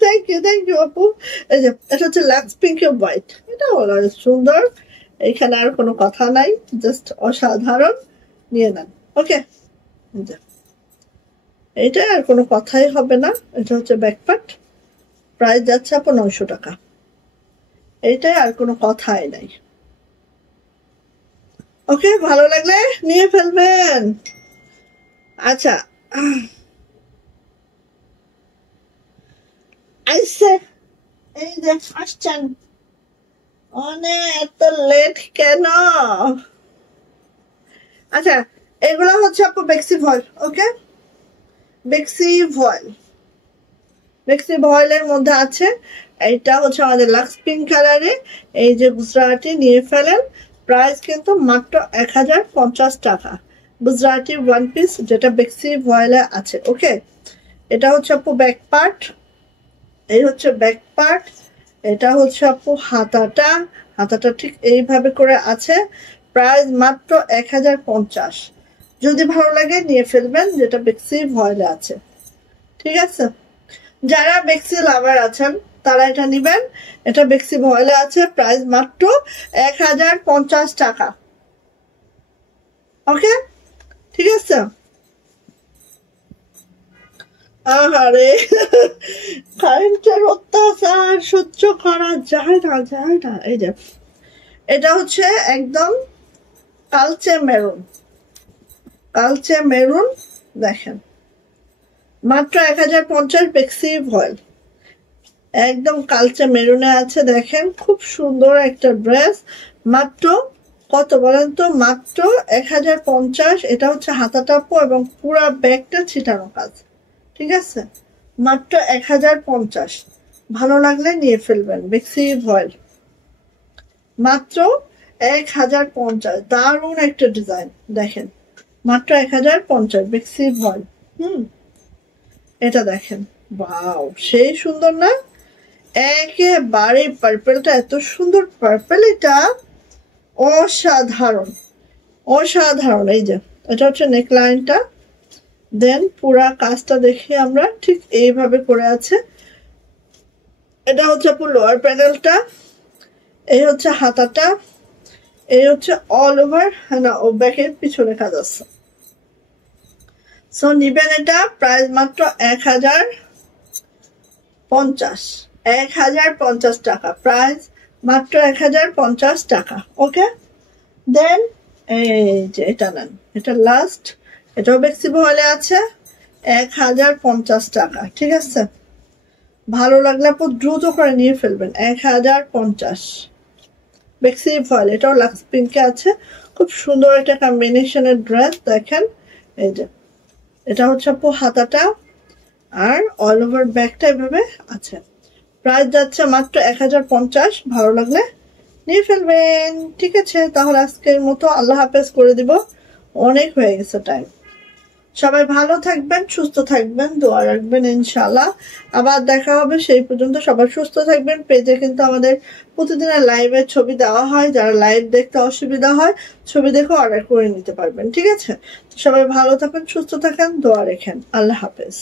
থ্যাংক ইউ আপু। এই যে এটা হচ্ছে লাক্স পিঙ্ক হোয়াইট, এটা সুন্দর। এখানে আর কোনো কথা নাই, জাস্ট অসাধারণ। নিয়ে নেন। ওকে, এইটা আর কোনো কথাই হবে না। এটা হচ্ছে ব্যাক পার্ট। প্রাইস যাচ্ছে আপু 900 টাকা। এইটাই, আর কোনো কথাই নাই। ওকে, ভালো লাগলে নিয়ে ফেলবেন। আচ্ছা, আইসে এই যে আসছেন, অনেক এত লেট কেন? আচ্ছা, এগুলো হচ্ছে আপু বেক্সি ভয়েল। ওকে, বেক্সি ভয়েলের মধ্যে আছে। এটা হচ্ছে আমাদের লাক্স পিঙ্ক কালারে। এই যে গুজরাটি নিয়ে ফেলেন। প্রাইস কিন্তু মাত্র 1050 টাকা। গুজরাটি ওয়ান পিস যেটা বেক্সি ভয়েলে আছে। ওকে, এটা হচ্ছে আপু ব্যাক পার্ট, এই হচ্ছে ব্যাক পার্ট। এটা হচ্ছে আপু হাতাটা ঠিক এইভাবে করে আছে। প্রাইস মাত্র 1050। যদি ভালো লাগে নিয়ে ফেলবেন, যেটা বেক্সি ভয়েলে আছে। ঠিক আছে, যারা বেক্সি লাভার আছেন তারা এটা নিবেন। এটা বেক্সি ভয়েলে আছে। প্রাইস মাত্র 1050 টাকা। ওকে, ঠিক আছে। আরে কারেন্টের অত্যাচার সহ্য করা যায় না, যায় না। এই যে এটা হচ্ছে একদম কালচে মেরুন, কালচে মেরুন। দেখেন মাত্র 1050 বেক্সি ভয়েল, একদম কালচে মেরুনে আছে। দেখেন খুব সুন্দর একটা ড্রেস। মাত্র কত বলেন তো? মাত্র 1050। এটা হচ্ছে হাতাটা এবং পুরা ব্যাগটা ছিটানো কাজ, ঠিক আছে। মাত্র 1050। ভালো লাগলে নিয়ে ফেলবেন। বেক্সি ভয়েল মাত্র 1050। দারুণ একটা ডিজাইন। দেখেন মাত্র 1050 বেক্সি ভয়েল। এটা দেখেন, ওয়াও সেই সুন্দর না? একেবারে পার্পেলটা এত সুন্দর পার্পেল, এটা অসাধারণ অসাধারণ। এই যে এটা হচ্ছে নেকলাইনটা, দেন পুরা কাজটা দেখি আমরা, ঠিক এইভাবে করে আছে। এটা হচ্ছে পুরো লোয়ার প্যানেলটা, এই হচ্ছে হাতাটা, এই হচ্ছে অল ওভার না ও ব্যাকের পিছনে কাজ আছে। সো নিবেন এটা, প্রাইস মাত্র 1050, 1050 টাকা প্রাইস, মাত্র 1050 টাকা। ওকে, দেন এই যে এটা নেন, এটা লাস্ট, এটাও বেক্সি ভয়েলে আছে, 1050 টাকা, ঠিক আছে। ভালো লাগলে আপু দ্রুত করে নিয়ে ফেলবেন। 1050 বেক্সি ভয়েল, এটাও লাক্স পিঙ্কে আছে। খুব সুন্দর একটা কম্বিনেশনের ড্রেস। দেখেন এই যে এটা হচ্ছে আপু হাতাটা, আর অল ওভার ব্যাগটা এভাবে আছে। প্রাইস যাচ্ছে মাত্র 1050। ভালো লাগলে নিয়ে ফেলবেন, ঠিক আছে। তাহলে আজকের মতো আল্লাহ হাফেজ করে দিব, অনেক হয়ে গেছে টাইম। সবাই ভালো থাকবেন, সুস্থ থাকবেন, দোয়া রাখবেন, ইনশাআল্লাহ আবার দেখা হবে। সেই পর্যন্ত সবাই সুস্থ থাকবেন। পেজে কিন্তু আমাদের প্রতিদিনের লাইভের ছবি দেওয়া হয়, যারা লাইভ দেখতে অসুবিধা হয় ছবি দেখে অর্ডার করে নিতে পারবেন, ঠিক আছে। সবাই ভালো থাকেন, সুস্থ থাকেন, দোয়া রাখেন। আল্লাহ হাফেজ।